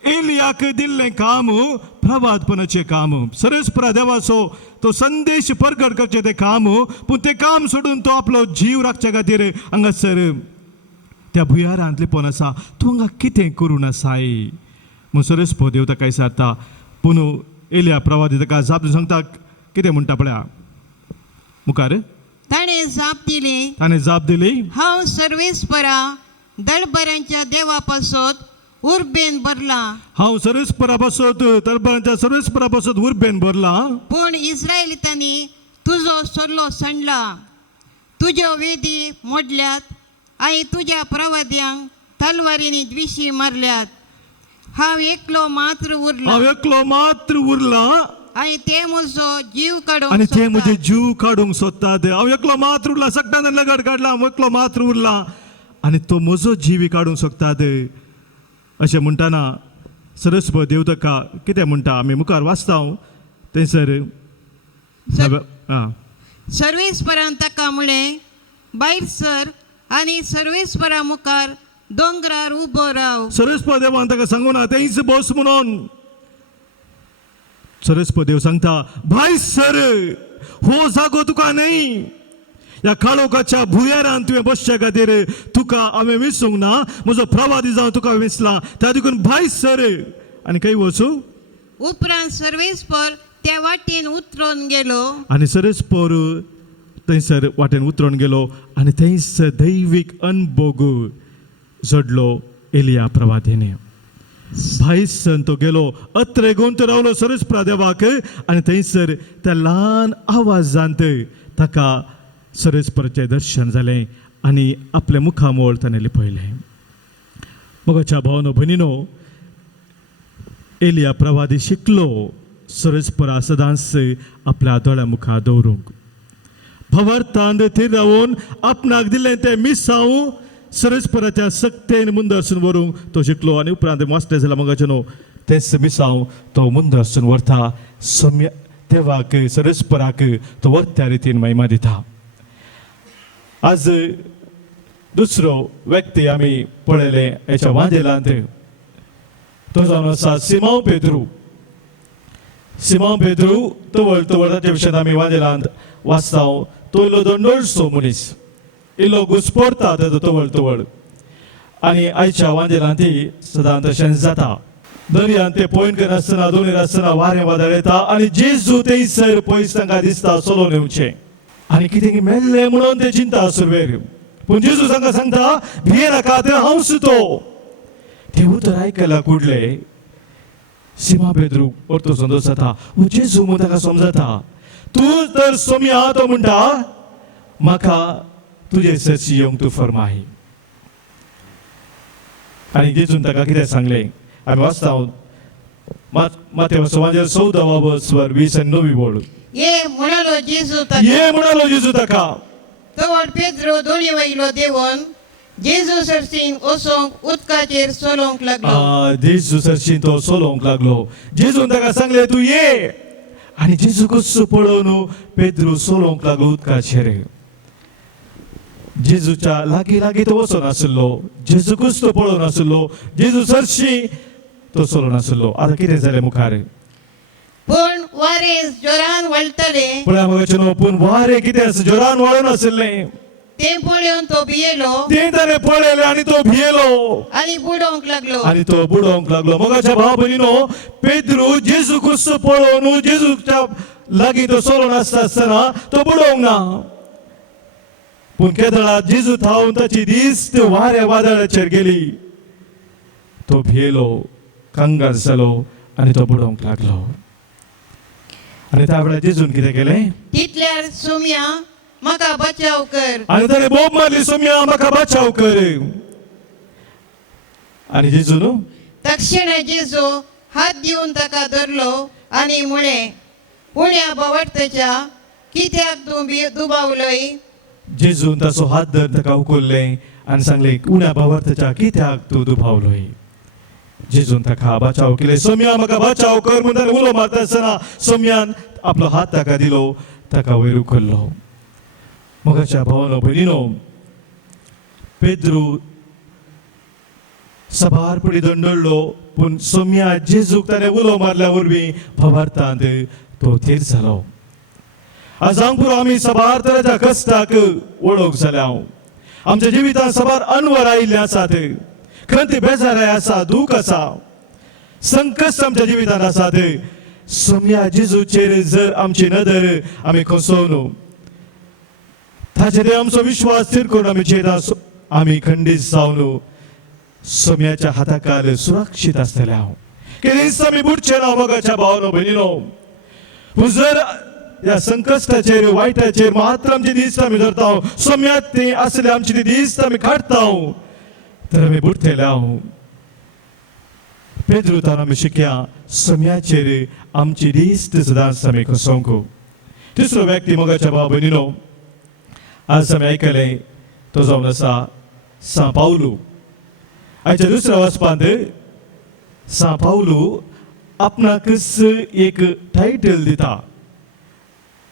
एलियाक दिल्लें काम प्रभातपणाचें काम सरस्परा देवाचो तो संदेश प्रगट करचें तें काम पूण तें काम सोडून तो आपलो जीव राखच्या खातीर हांगासर त्या भुयारांत लिपोवन आसा तूं हांगा कितें करून आसाय म्हूण सरस्प देव ताका विचारता पूण एलिया प्रवादी ताका जाप दिवन सांगता कितें म्हणटा पळया मुखार ताणें जाप दिली हांव सर्वेस्परा दळबऱ्यांच्या देवा पासत उर्बेन भरला हांव सरस्परा पासत दरबारांच्या सरस्परा पासत उर्बेन भरला पूण इस्रायलितांनी तुजो सल्लो सांडला तुज्यो वेदी मोडल्यात आनी तुज्या प्रवाद्यांक तलवारींनी द्विशी मारल्यात हांव एकलो मात्र उरला आनी ते म्हजो जीव आनी ते काडून म्हजे जीव काडूंक सोदतात हांव एकलो मात्र उरला सगळ्यांना लगड काडला हांव एकलो मात्र उरला आनी तो म्हजो जीव काडूंक सोदतात अशें म्हणटाना सरस्प देव ताका कितें म्हणटा आमी मुखार वाचता थंयसर सर्वेस्परान ताका म्हळें भायर सर आनी सर्वेस्परा मुखार दोंगरार उबो राव सरस्प देवान ताका सांगूं ना थंयच बस म्हणून सरस्प देव सांगता भायर सर हो जागो तुका न्हय ह्या काळोखाच्या भुयारांत तुवें बसचे खातीर तुका हांवें विसरूंक ना म्हजो प्रवादी जावन तुका विसला त्या देखून भायर सर आनी खंय वचूं उपरांत सर्वेस्पर त्या वाटेन उतरून गेलो आनी सरस्पर थंयसर वाटेन उतरून गेलो आनी थंयसर दैवीक अनभोग जोडलो एलिया प्रवादीने भायर तो गेलो अत्रे घेवन तो रावलो सरस्परा देवाक आनी थंयसर त्या ल्हान आवाजांत ताका सरस्पराचें दर्शन जालें आनी आपल्या मुखामोळ ताणें लिपयलें मोगाच्या भावनो भयणीनो एलिया प्रवादी शिकलो सरस्परा सदांच आपल्या दोळ्या मुखार दवरूंक भवर्तांत थंय रावून आपणाक दिल्लें तें मिसांव सरस्पराच्या सक्तेन मुंदरसून व्हरूंक तो शिकलो आनी उपरांत वाचलें जाल्यार मोगाचें न्हू तेंच मिसांव तो मुंदरसून व्हरता सौम्य देवाक सरस्पराक तो व्हरत्या रितीन महिमा दिता आज दुसरो व्यक्ती आमी पळयले हेच्या वांदेलांत तो जावन आसा सिमोन पेद्रू तवळ ताच्या विशयान आमी वांदेलांत वाचता तो इल्लो दोंडोळसो मनीस इल्लो घुस्पोरता तेजो तवळ आनी आयच्या वांदेलांतय सदां तशें जाता दर्यांत ते पॉयंट करनासतना दोनीर आसतना वारें वादळ येता आनी जेजू थंयसर पयस तांकां दिसता चलोन येवचें आनी कितें मेल्लें म्हणून ते चिंता सुरवेर पूण जेजू तांकां सांगता भिये नाका ते हांवच तो ते उतर आयकला कुडले सिमा पेद्रू परतो संतोश जाता जेजू म्हूण ताका समजता तूं तर सोम्या तो म्हणटा म्हाका तुजे सरशी येवंक तूं फर्माय आनी जेजून ताका कितें सांगलें आमी वाचता मातेवचो 14 वर्सवर 20 आनी 9 बोर्ड ये म्हणालो जेजू ये म्हणालो जेजू ताका तवड पेद्रो दोळी वयलो देवून जेजू सरसीन ओसोंक उदकाचेर सोलोंक लागलो जेजू सरशीन तो सोलोंक लागलो जेजून ताका सांगलें तूं ये आनी जेजू कसो पळोवन पेद्रू सोलोंक लागलो उदकाचेर जेजूच्या लागीं लागीं तो वचो नासलो जेजू कसो पळोवन नासलो जेजू सरशी तो सोलो नासलो आतां कितें जालें मुखार पूण वारे जोरान वळटले पळय मगाचे न्हू पूण वारें कितें जोरान वळून आसलें ते पळोवन तो भियेलो तें ताणें पळयलें आनी तो भियेलो आनी बुडोंक लागलो आनी तो बुडोवंक लागलो मगाच्या भाव भयणीनो पेद्रू जेजू कसो पळोवन जेजूच्या लागीं तो सोलो नासतना तो बुडोवंक ना पूण केदळात जेजू थावन ताची दिस्त वाऱ्या वादळाचेर गेली तो भियेलो कांगार जालो आनी तो बुडोवंक लागलो आनी त्या वेळार जेजून कितें केलें तितल्यार सुम्या म्हाका बचाव कर आनी ताणें बोब मारली सोम्या म्हाका बचाव कर आनी जेजू न्हू तक्षण जेजू हात दिवन ताका धरलो आनी म्हळें उण्या भोंवतच्या कित्याक तूं दुबावलय जेजून ताचो हात धर ताका उखल्लें आनी सांगलें उण्या भावार्थाच्या कित्याक तूं दुबावलोय जेजून ताका बचाव केले सोम्या म्हाका बचाव कर म्हूण ताणें उलो मारता आसतना सोम्यान आपलो हात ताका दिलो ताका वयर उखल्लो मगाच्या भावानो भयणीनो पेद्रू सबार पडी दंडळलो पूण सोम्या जेजूक ताणें उलो मारल्या वरवीं भावार्थांत तो थीर जालो आज हांव पुरो आमी सबार तरेच्या कश्टाक वळोवंक जाल्या आमच्या जिवितांत सबार अनवर आयिल्ले आसात खंय बेजाराय आसा दूख आसा संकश्ट आमच्या जिवितांत आसात सोम्या जेजूचेर जर आमची नदर आमी खसोवन ताचेर आमचो विश्वास स्थिर करून आमी जियेतात आमी खंडीत जावन सोम्याच्या हाताखाल सुरक्षीत आसतले हांव कितें दिसता आमी बुडचे ना मोगाच्या भावानो भयणीनो पूण जर ह्या संकश्टाचेर वायटाचेर मात्र आमची दिस्त आमी धरता सोम्यात ते आसले आमची ती दिस्त आमी काडटा तर आमी बुडतले हांव पेद्रूतान आमी शिकया सोम्याचेर आमची दिस्त सदांच आमी खसोवंक तिसरो व्यक्ती मोगाच्या भाव भयणीनो आज आमी आयकलें तो जावन आसा सा पावलू आयच्या दुसऱ्या वचपांत सा पावलू आपणाकच एक टायटल दिता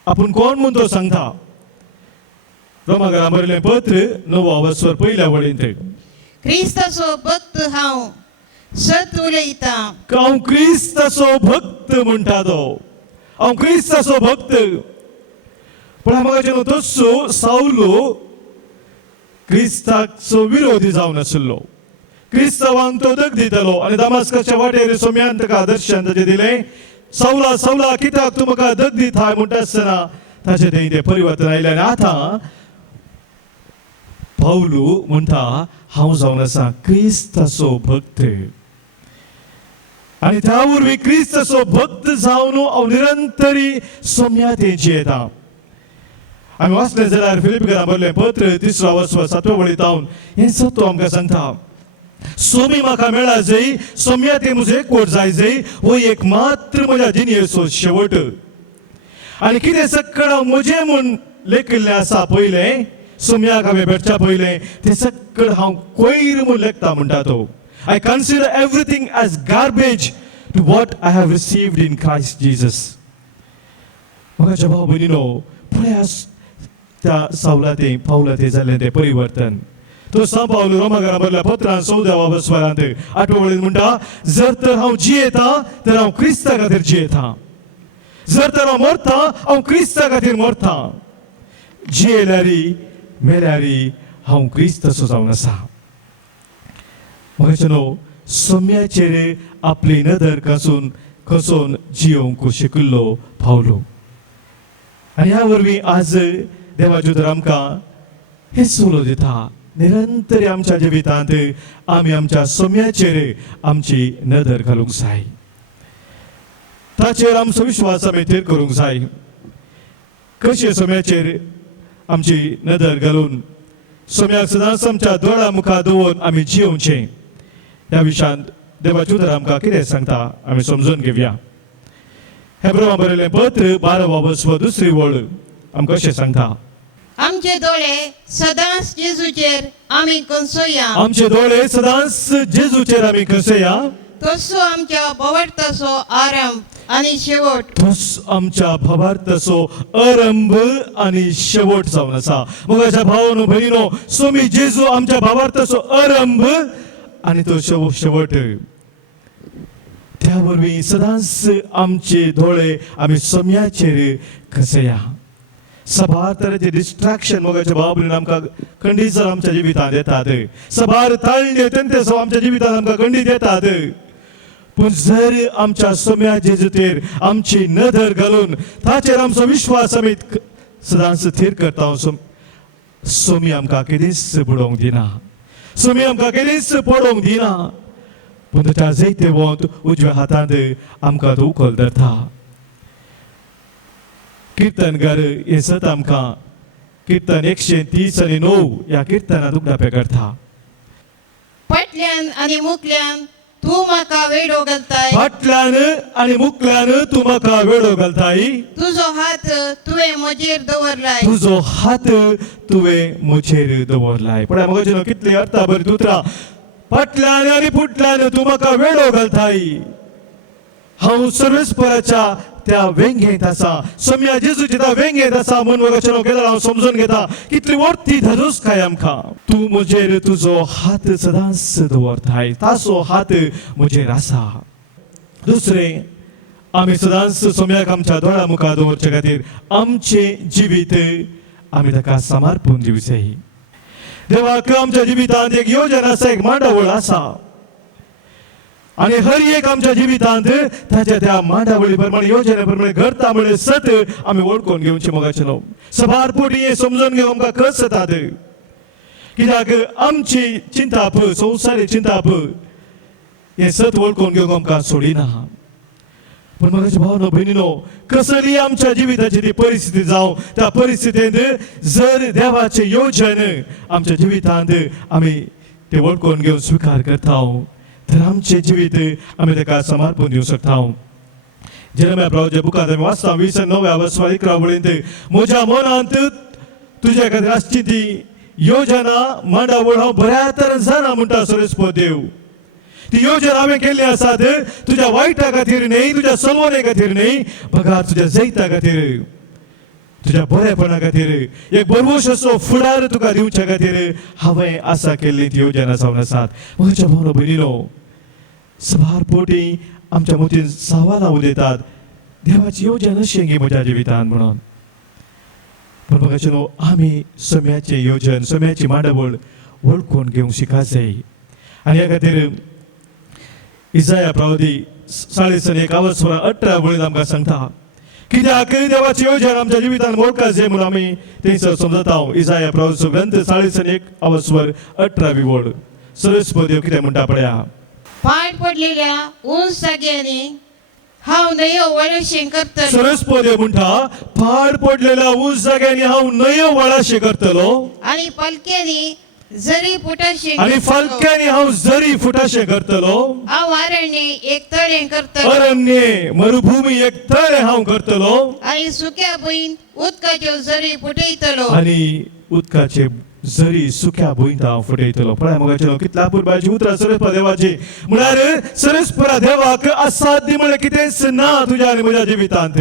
आपूण कोण म्हूण तो सांगता रोमाकारां बरयलें पत्र 9 वर्सवर पयल्या वळींत क्रिस्ताचो भक्त हांव सत उलयता हांव क्रिस्ताचो भक्त म्हणटा तो हांव क्रिस्ताचो भक्त पण हांव तसो सावलो क्रिस्ताचो विरोधी जावन आशिल्लो क्रिस्तावांक तो दग दितालो आनी दमास्काच्या वाटेर सोम्यान ताका दर्शन ताचें दिलें सावला सावला कित्याक तूं म्हाका दग दिताय म्हणटा आसतना ताचें थंय तें परिवर्तन आयलें आनी आतां पावलू म्हणटा हांव जावन आसा क्रिस्ताचो भक्त आनी त्या वरवीं क्रिस्ताचो भक्त जावन हांव निरंतरी सोम्यातें जियेता आमी वाचलें जाल्यार फिलिपिकारां बरयलें पत्र 3 वर्सवर 7 वळींतावन हें सत्व आमकां सांगता सोमी म्हाका मेळा जंय सोम्यातें म्हजो एकवट जाय जंय हो एक मात्र म्हज्या जिणेचो शेवट आनी कितें सक्कळ हांव म्हजें म्हूण लेखिल्लें आसा पयलें सोम्याक हांवें भेटच्या पयलें तें सक्कळ हांव कोयर म्हूण लेखता म्हणटा तो I consider everything as garbage to what I have received in Christ Jesus म्हाका भाव भयणीनो पळय त्या सावलातें पावलातें जालें तें परिवर्तन तो सा पावलो रोमाकारां बरयल्या पत्रांत 14 वर्सवरांत 8 वळींत म्हणटा जर तर हांव जियेता तर हांव क्रिस्ता खातीर जियेता जर तर हांव मरता हांव क्रिस्ता खातीर मरता जियेल्यारी मेल्यारी हांव क्रिस्ताचो जावन आसा म्हाका सोम्याचेर आपली नदर खसून जियोंक शिकिल्लो पावलो आनी ह्या वरवीं आज देवाचे तर आमकां हे सोलो दिता निरंतर आमच्या जिवितांत आमी आमच्या सोम्याचेर आमची नदर घालूंक जाय ताचेर आमचो विश्वास आमी थीर करूंक जाय कशे सोम्याचेर आमची नदर घालून सोम्याक सदांच आमच्या दोळा मुखार दवरून आमी जियोवचें ह्या विशयान देवाचें उतर आमकां कितें सांगता आमी समजून घेवया. हेब्रेवांक बरयलें पत्र 12 दुसरी वळ आमकां अशें सांगता. आमचे दोळे सदांच जेजूचेर आमी कंसोया. आमचे दोळे सदांच जेजूचेर आमी कसया. तसो आमच्या भोंवडताचो आरंभ आनी शेवट. तोच आमच्या भावार्थाचो आरंभ आनी शेवट जावन आसा. मोगाच्या भावानो भयणीनो, सोमी जेजू आमच्या भावार्थाचो आरंभ आनी तो शेवट. त्या वरवीं सदांच आमचे दोळे आमी सोम्याचेर कसया. सबार तरेचे डिस्ट्रॅक्शन मोगाच्या भावा भयणीनो आमकां खंडीत आमच्या जिवितांत येतात. सबार ताळण्यो तेंतेसो आमच्या जिवितांत आमकां खंडीत येतात. पूण जर आमच्या सोम्या जेजूचेर आमची नदर घालून ताचेर आमचो विश्वास आमी सदांच थीर करता, सोमी आमकां केदींच बुडोवंक दिना. सोमी आमकां केदींच पडोवंक दिना. पूण ताच्या जैते वोंत उजव्या हातांत आमकां तो उखल धरता. किर्तनकार हे सत आमकां किर्तन 139 ह्या किर्तनांत उगडापे करता. फाटल्यान आनी मुखल्यान तूं म्हाका वेडो घालताय. फाटल्यान आनी मुखल्यान तूं म्हाका वेडो घालताय. तुजो हात तुवें म्हजेर दवरलाय. तुजो हात तुवें म्हजेर दवरलाय. पळय मोगाचें कितली अर्था बरी उतरां. फाटल्यान आनी फुटल्यान तूं म्हाका वेडो घालताय. हांव सर्वेस्पराच्या त्या वेंगेंत आसा, सोम्या जेजूच्या त्या वेंगेंत आसा म्हूण मोगाचें केल्यार हांव समजून घेता कितली वर्ती धादोस काय आमकां. तूं म्हजेर तुजो हात सदांच दवरताय. ताचो हात म्हजेर आसा. दुसरें, आमी सदांच सोम्याक आमच्या दोळ्या मुखार दवरचे खातीर आमचें जिवीत आमी ताका समर्पण दिवचें. देवाक आमच्या जिवितांत एक योजना आसा, एक मांडावळ आसा. आणि हर एक आमच्या जिवितांत ताच्या त्या मांडावळी प्रमाणे योजने प्रमाणे घडता म्हणजे सत आमी वळखून घेवची. मोगाचें न्हू सबार पोटी हे समजून घेवंक आमकां कस जातात. कित्याक आमची चिंता पळय, संवसारी चिंता पळय, हे सत वळखून घेवंक आमकां सोडिना. पण मोगाच्या भावानो भयणीनो, कसली आमच्या जिविताची ती परिस्थिती जावं, त्या परिस्थितींत जर देवाचे योजन आमच्या जिवितांत आमी ते वळखून घेवन स्विकार करता तर आमचे जिवीत आमी ताका समर्पण दिवंक शकता. जेरेमिया प्रवाच्या बुकांत आमी वाचता 29 म्हज्या मनांत तुज्या खातीर आसची ती योजना मांडावळ हांव बऱ्या तरेन जाणा म्हणटा सर्वेस्पर देव. ती योजना हांवें केल्ली आसात तुज्या वायटा खातीर न्ही, तुज्या चलवणे खातीर न्ही, बघा तुज्या जैता खातीर, तुज्या बरेपणा खातीर, एक बरवोश असो फुडार तुका दिवच्या खातीर हांवें आसा केल्ली ती योजना जावन आसात. म्हज्या भावनो भयणीनो, सबार पोटी आमच्या मतीन सवालां उलयतात, देवाची योजना अशी गी म्हज्या जिवितांत म्हणून. पण मोगाचें न्हू, आमी सोम्याचें योजन, सोम्याची मांडावळ वळखून घेवंक शिकाय जाय. आनी ह्या खातीर इसाया प्रवादी 1:18 वळीन आमकां सांगता कित्याक देवाची योजना आमच्या जिवितांत वळखा जाय म्हणून आमी थंयसर समजता. इसाया प्रवादीचो ग्रंथ 1:18 वळ सर्वेस्पर देव कितें म्हणटा पळया. पाड पडलेल्या उंच जाग्यांनी हांव न्हंयो वळशें करतलो. सर्वेस्पर देव म्हणटा पाड पडलेल्या उंच जाग्यांनी हांव न्हंयो वळाशें करतलो. आनी पलक्यांनी जरी फुटाशें आनी फालक्यांनी हांव जरी फुटाशें करतलो. हांव अरण्य एक तळें करतलो. अरण्ये मरुभूमी एक तळें हांव करतलो. आनी सुक्या भुंयेंत उदकाच्यो झरी फुटयतलो. आनी उदकाचे जरी सुक्या भुंयेंत हांव फुटयतलो. पळय मोगाचें कितल्या पुरबाची उतरां सर्वेस्पर देवाची. म्हळ्यार सर्वेस्परा देवाक असाध्य म्हळ्यार कितेंच ना तुज्या आनी म्हज्या जिवितांत.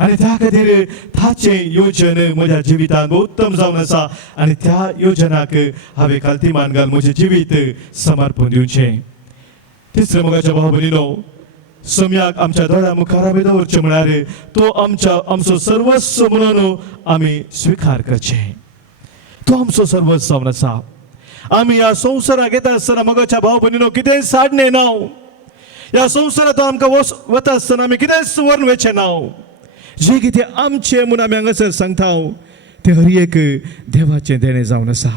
आनी त्या खातीर ताचें योजन म्हज्या जिवितांत उत्तम जावन आसा आनी त्या योजनाक हांवें काल्तिमान घालून म्हजें जिवीत समर्पण दिवचें. तिसरें मोगाच्या भाव भयणीनो, सोम्याक आमच्या दोळ्या मुखार आमी दवरचें म्हळ्यार तो आमचो सर्वस्व म्हणून आमी स्विकार करचें. तो आमचो सर्वस्व जावन आसा. आमी ह्या संवसाराक येता आसतना मोगाच्या भाव भयणीनो कितेंय साडणें ना. ह्या संवसारांत आमकां वता आसतना आमी कितेंच व्हरून वचचें ना. जे कितें आमचें म्हणून आमी हांगासर सांगता तें हर एक देवाचें देणें जावन आसा.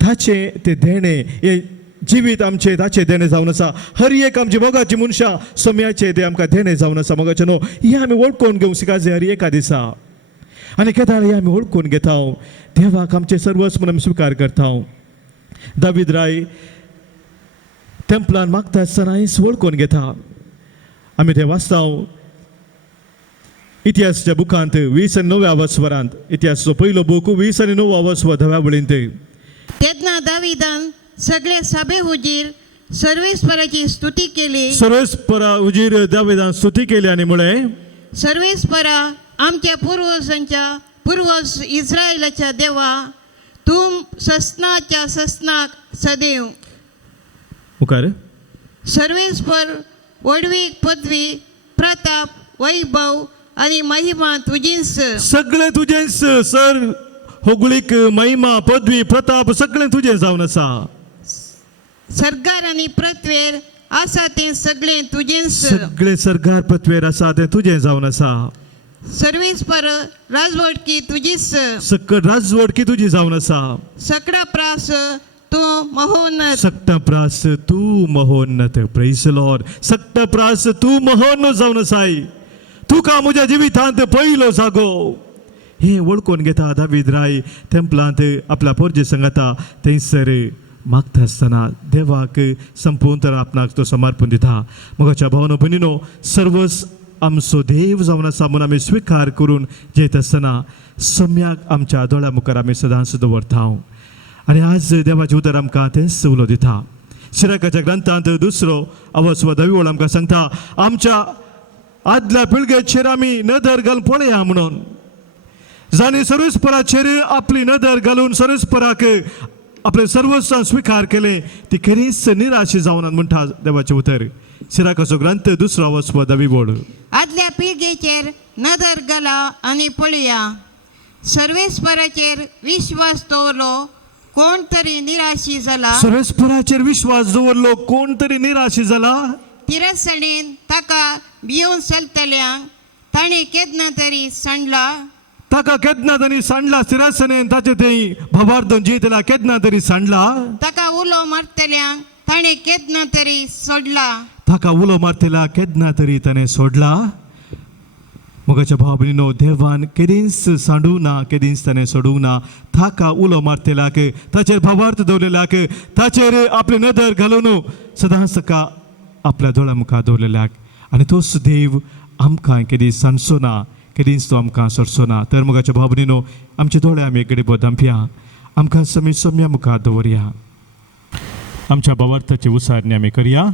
ताचें तें देणें, हें जिवीत आमचें ताचें देणें जावन आसा. हर एक आमची मोगाची मनशां सोम्याचें तें आमकां देणें जावन आसा. मोगाचें न्हू, हें आमी वळखून घेवंक शिकाय जाय हर एका दिसा. आनी केदाळ हें आमी वळखून घेता. देवाक आमचें सर्वस्व म्हणून आमी स्विकार करता. दावीद राय तेंपलान मागता आसतना हेच वळखून घेता. आमी ते वाचताव इतिहासाच्या बुकांत 29व्या वस्वरांत, इतिहासाचो पयलो बूक 29 वस्व 10व्या वळींत. तेन्ना दाविदान सगळे सभे हुजीर सर्वेस्पराची स्तुती केली. सर्वेस्परा उजीर दाविदान स्तुती केली आनी म्हळें, सर्वेस्परा आमच्या पूर्वज इस्रायलाच्या देवा, तूं ससनाच्या ससनाक सदैव. मुखार सर्वेस्पर वडवी पदवी प्रताप वैभव आणि महिमा तुझींच. सगळें तुजेंच सर. होगळीक महिमा पदवी प्रताप सगळें तुजें जावन आसा. सरकार आणि पृथ्वीर आसा ते सगळे तुझेंच. सगळे सरकार पृथ्वीर आसा तें तुजें जावन आसा. सर्वेस्पर राजवटकी तुझीच. सकट राजवडकी तुजी जावन आसा. सकळा प्रास तू महोन्नत. सक्ता प्रास तू महोन्नत. Praise the Lord. सक्ता प्रास तू महोन्नत जावन आसाय. तुका म्हज्या जिवितांत पयलो जागो. हे वळखून घेता दावीद राय तेंपलांत आपल्या पोरजे सांगता थंयसर मागता आसतना देवाक संपूर्ण तर आपणाक तो समर्पण दिता. मगाच्या भावनो भयणीनो, सर्वस आमचो देव जावन आसा म्हूण आमी स्विकार करून जेत आसतना सम्याक आमच्या दोळ्या मुखार आमी सदांच दवरता. आनी आज देवाचें उतर आमकां तेंच उलो दिता. शिराकाच्या ग्रंथांत 2 अवस्व 10 वळ आमकां सांगता, आमच्या आदल्या पिळगेचेर आमी नदर घालून पळया म्हणून. जाणी सर्वेस्पराचेर आपली नदर घालून सर्वेस्पराक आपले सर्वस्व स्वीकार केले, ती खरीच निराशी जावन म्हणटा देवाचें उतर. शिराकाचो ग्रंथ 2 अवस्व 10 वळ. आदल्या पिळगेचेर नदर घाला आणि पळया. सर्वेस्पराचेर विश्वास दवरलो कोण तरी निराशी जाला. सर्वेस्पराचेर विश्वास दवरलो कोण तरी निराशी जाला. तिरसणेन ताका भिवून चलतल्यांक ताणें केन्ना तरी सांडला. ताका केन्ना तरी सांडला. सिरासनेन ताचे थंय भावार्थून जियेतला केन्ना तरी सांडला. ताका उलो मारतल्यांक ताणें केन्ना तरी सोडला. ताका उलो मारतेला केन्ना तरी ताणें सोडला. मोगाच्या भाव भयणीनो, देवान केदींच सांडूं ना, केदींच ताणें सोडूंक ना. ताका उलो मारतेल्याक, ताचेर भावार्थ दवरलेल्याक, ताचेर आपली नदर घालून सदांच ताका आपल्या दोळ्या मुखार दवरलेल्याक. आनी तोच देव आमकां केदींच सांडचो ना, केदींच तो आमकां सोडचो ना. तर मोगाच्या भाव भयणीनो, आमचे दोळे आमी एक कडेन धांपया, आमकां समी सम्या मुखार दवरया. आमच्या भावार्थाची उसारणी आमी करया.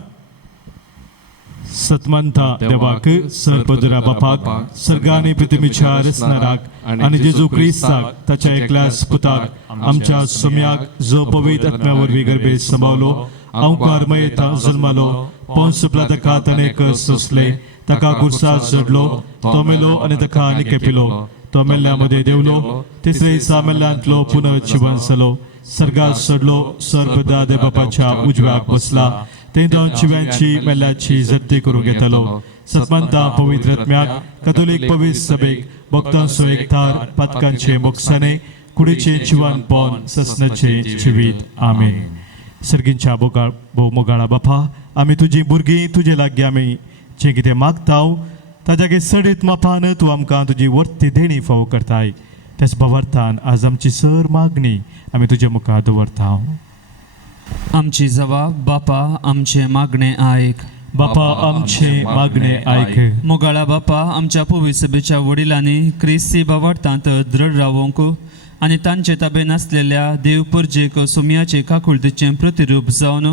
सतमंता देवाक, सर्वपदुरा बापाक, सर्गांनी पृथ्वीच्या रचणाराक आनी जेजू क्रिस्ताक ताच्या एकल्याच पुताक आमच्या सम्याक जो पवित्र आत्म्यावरवी गर्भेत संभावलो, अवकारमय जल्मालो, पोंस पिलाताका ताणें कस सोंसले, ताका कुर्सार चडलो, तो मेलो आनी ताका निकेपिलो, तो मेल्ल्यामध्ये देवलो, तिसरे दिसा मेल्ल्यांतलो पुनः जिवन जालो, सर्गात चडलो, सर्वदा देव बापाच्या उजव्याक बसला, ते दोन जिव्यांची मेल्ल्याची जप्ती करून घेतालो. सतमंता पवित्र आत्म्याक, कॅथोलिक पवित्र सभेक, भक्तांचो एकठार, पातकांचे मोक्षाने, कुडीचे जिवन पोन ससनाचे जिवीत. आमेन. सर्गींच्या भोव मोगाळा बापा, आमी तुजी भुरगीं तुजे लागीं आमी जें कितें मागताव ताच्या सडीत मापान तूं आमकां तुजी वर्ती देणी फावो करताय. त्याच भावार्थान आज आमची सर मागणी आमी तुजे मुखार दवरता. आमची जबाब, बापा आमचे मागणे आयक. बापा आमचे मागणे आयक. मोगाळा बापा, आमच्या पवित्र सभेच्या वडिलांनी क्रिस्ती भावार्थांत दृढ रावोंक आनी तांचे ताब्यान आसलेल्या देवपुरजेक सोम्याचे काकुळतेचें प्रतिरूप जावन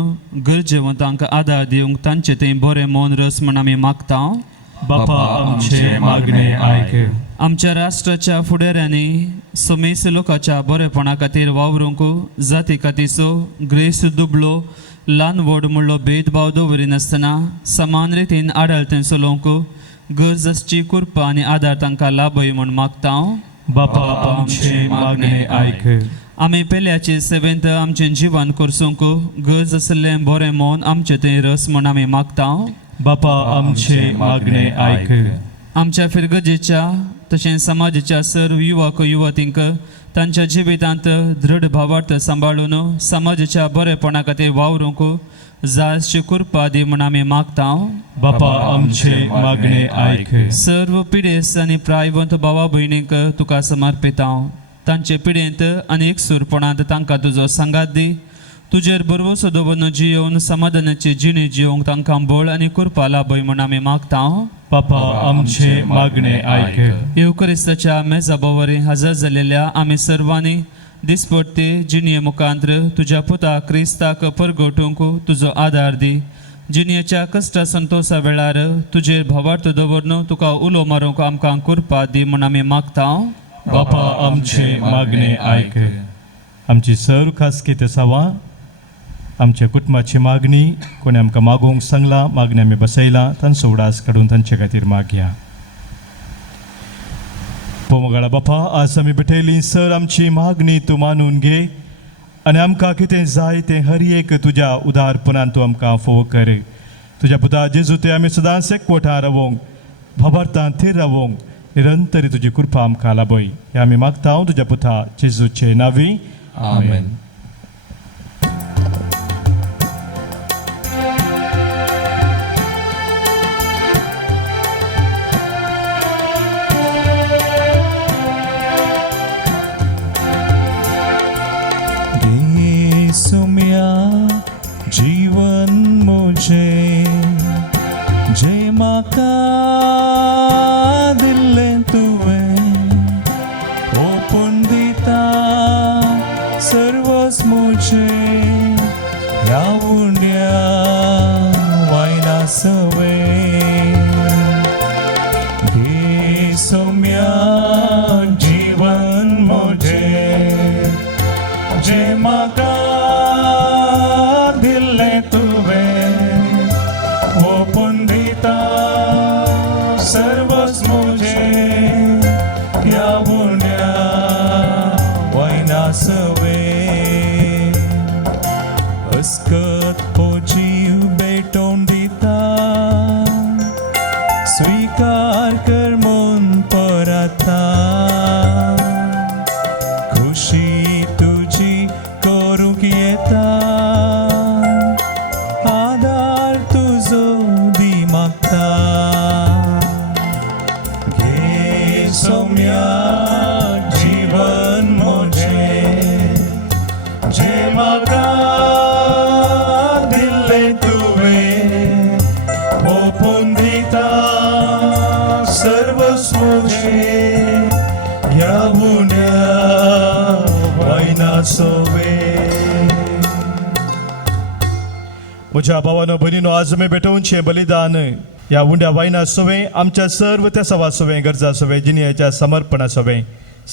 गरजेवंतांक आदार दिवंक तांचे थंय बरें मौन रस म्हण आमी मागता. बापा आमचे मागणे आयक. आमच्या राष्ट्राच्या फुडाऱ्यांनी सोमेस लोकांच्या बरेपणा खातीर वावरूंक जाती खातीरचो ग्रेस दुबळो ल्हान व्हड म्हणलो भेदभाव दवरिनासतना समान रितीन आडाळतें चलोवंक गरज आसची कृपा आनी आदार तांकां लाभय म्हूण मागता. बापा आमचे मागणे आयक. आमी पेल्याचे सेवेंत आमचें जिवन करसूंक गरज आसलें बरें मौन आमचे थंय रस म्हूण आमी मागता. बापा आमचे मागणे आयक. आमच्या फिरगजेच्या तशेंच समाजाच्या सर्व युवक युवतींक तांच्या जिवितांत दृढ भावार्थ सांबाळून समाजाच्या बरेपणा खातीर वावरूंक जायची कृपा दी म्हूण आमी मागता. बापा आमचे मागणे आयक. सर्व पिडेस आनी प्रायवंत भावा भयणींक तुका समर्पिता. तांचे पिडेंत आनी एकसूरपणांत तांकां तुजो सांगात दी. तुजेर बरोवसो दवरन जियोवन समाधानाची जिणे जियोंक तांकां बळ आनी कृपा लाभय म्हूण आमी मागता बापा आमचे मागणे ऐक युक्रिस्ताच्या मेजा बोवारी हजर जालेल्या आमी सर्वांनी दिसपट्टे जिणये मुखांतर तुज्या पुता क्रिस्ताक परगटूंक तुजो आदार दी जिणयेच्या कश्टा संतोषा वेळार तुजेर भवार्थ दवरन तुका उलो मारूंक आमकां कृपा दी म्हूण आमी मागता बापा आमचे मागणे ऐक आमची सर्व खासकी ते सावा आमच्या कुटुंबाची मागणी कोणी आमकां मागोवंक सांगला मागणी आमी बसयला तांचो उडास काडून तांचे खातीर मागया पोमगाळा बापा आज आमी भेटयली सर आमची मागणी तूं मानून घे आनी आमकां कितें जाय तें हर एक तुज्या उदारपणान तूं आमकां फोव कर तुज्या पुता जेजू ते आमी सदांच एकवटां रावोंक भाबार्थान थीर रावोंक निरंतरी तुजी कृपा आमकां लाभय हें आमी मागता तुज्या पुता जेजूचे नांवी आमेन जीवन मुझे जे म्हाका दिल्लें तुवें ओपून दिता सर्वच मुझे ह्या उंड्या वायना सवे घे सौम्या जीवन मुझे जे म्हाका दिल्लें तुवें ओपून दिता सर्वच मुझे ह्या उंड्या वायना सवे अस्कत पोजीव बेटोन दिता स्वीकार कर मन परता खुशी तुझी करूंक येता आदार तुझो दी मागता घे सौम्या जीवन मुझे जे म्हाका दिल्लें तुवें ओपून दिता सर्वच मुझे ह्या उंड्या वायना सवे म्हज्या भावानो भयणीनो आज आमी भेटोवचे बलिदान ह्या उंड्या वायना सवे आमच्या सर्व त्या सवा सवे गरजा सवे जिणयेच्या समर्पणा सवे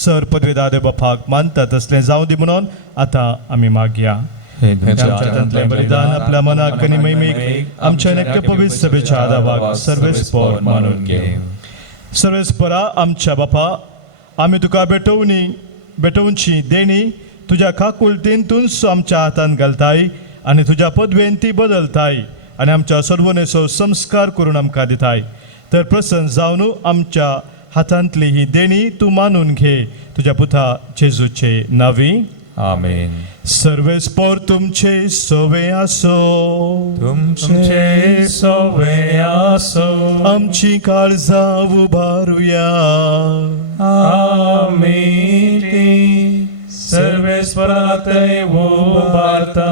सर पदवीदार बापाक मानतात असलें जावं दी म्हणून आतां आमी मागया आमच्यातलें बलिदान आपल्या मनाक आनी मैमीक आमच्या नेक्के पवित्र सभेच्या आदाराक सर्वेस्पर मानून घे सर्वेस्परा आमच्या बापा आमी तुका भेटोवची देणी तुज्या काकुलतींतून आमच्या हातान घालताय आनी तुज्या पदवेन ती बदलताय आनी आमच्या सर्वनेचो संस्कार करून आमकां दिताय तर प्रसन्न जावन आमच्या हातांतली ही देणी तूं मानून घे तुज्या पुता जेजूचे नांवी आमेन सर्वेस्पर तुमचे सवे आसो तुमचे सवे आसो आमची काळजां उबारुया आमी ती सर्वेस्परातय उबारता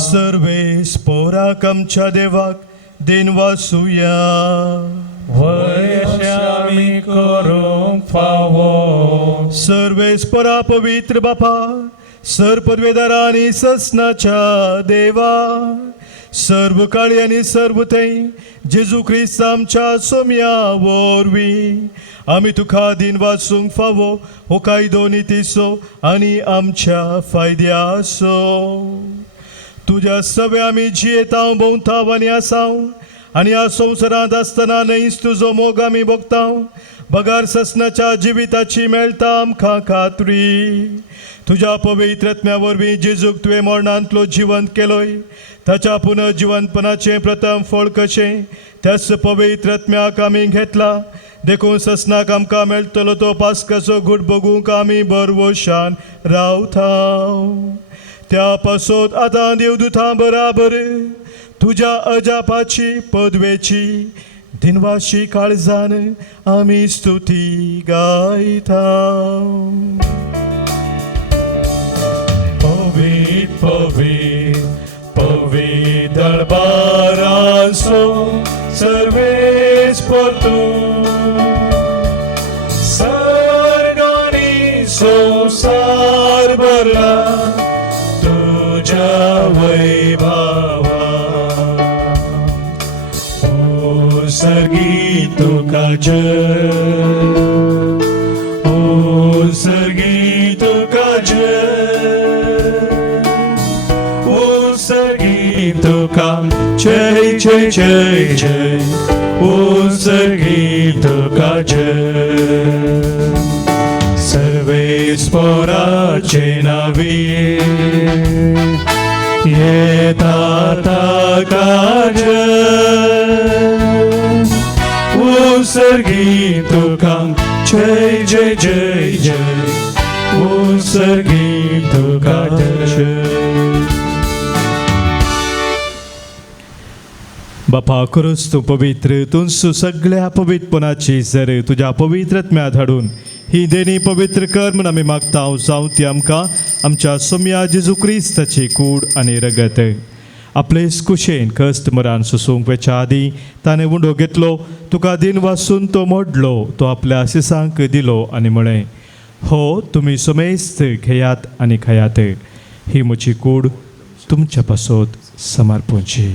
सर्वेस्पराक आमच्या देवाक दिन वासुया वयशामी करूंक फावो सर्वेस्परा पवित्र बापा सर पदवेदारांनी ससनाच्या देवा सर्व काळी आनी सर्व थंय जेजू ख्रिस्त आमच्या सोम्या वरवीं आमी तुका दिन वाचूंक फावो हो कायदो नितीसो आनी आमच्या फायद्यासो तुज्या सवे आमी जियेता भोंवता आनी आसाव आनी ह्या संवसारांत आसतना न्हयच तुजो मोग आमी भोगताव बगार ससनाच्या जिविताची मेळटा आमकां खात्री तुज्या पवित्र आत्म्या वरवीं जेजूक तुवें मरणांतलो जिवंत केलोय ताच्या पुनर्जिवंतपणाचें प्रथम फळ कशें त्याच पवित्र आत्म्याक आमी घेतला देखून ससनाक आमकां मेळटलो तो पास्काचो घूट बगूंक आमी बरवशान रावता त्या पासत आतां देवदूतां बराबर तुज्या अजापाची पदवेची दिनवाशी काळजान आमी स्तुती गायता पवित्र पवित्र दरबारांचो सर्वेस परतू सर्गानी संसार भरला तुझ्या वैभवा ओ सर्गी तुका जय ओ सर्गी तुका जय ओ सर्गी तुका जय जय जय जय ओ सर्गी तुका जय सर्वेस्पराचे नावी येता ताका जय ओ सर्गी तुका जय जय जय जय ओ सर्गी तुका जय बापा खरोच तूं पवित्र तूं सगळ्या पवित्रपणाची सर तुझ्या पवित्रत्म्यांत हाडून ही देणी पवित्र कर म्हूण आमी मागता जावं ती आमकां आमच्या सोम्या जेजू क्रिस्ताची कूड आनी रगत आपलेच कुशेन कश्ट मरान सुसूंक वेच्या आदी ताणें उंडो घेतलो तुका दिन वासून तो मोडलो तो आपल्या शिसांक दिलो आनी म्हळें हो तुमी सोमेस्त घेयात आनी खायात ही म्हजी कूड तुमच्या पासत समर्पूंची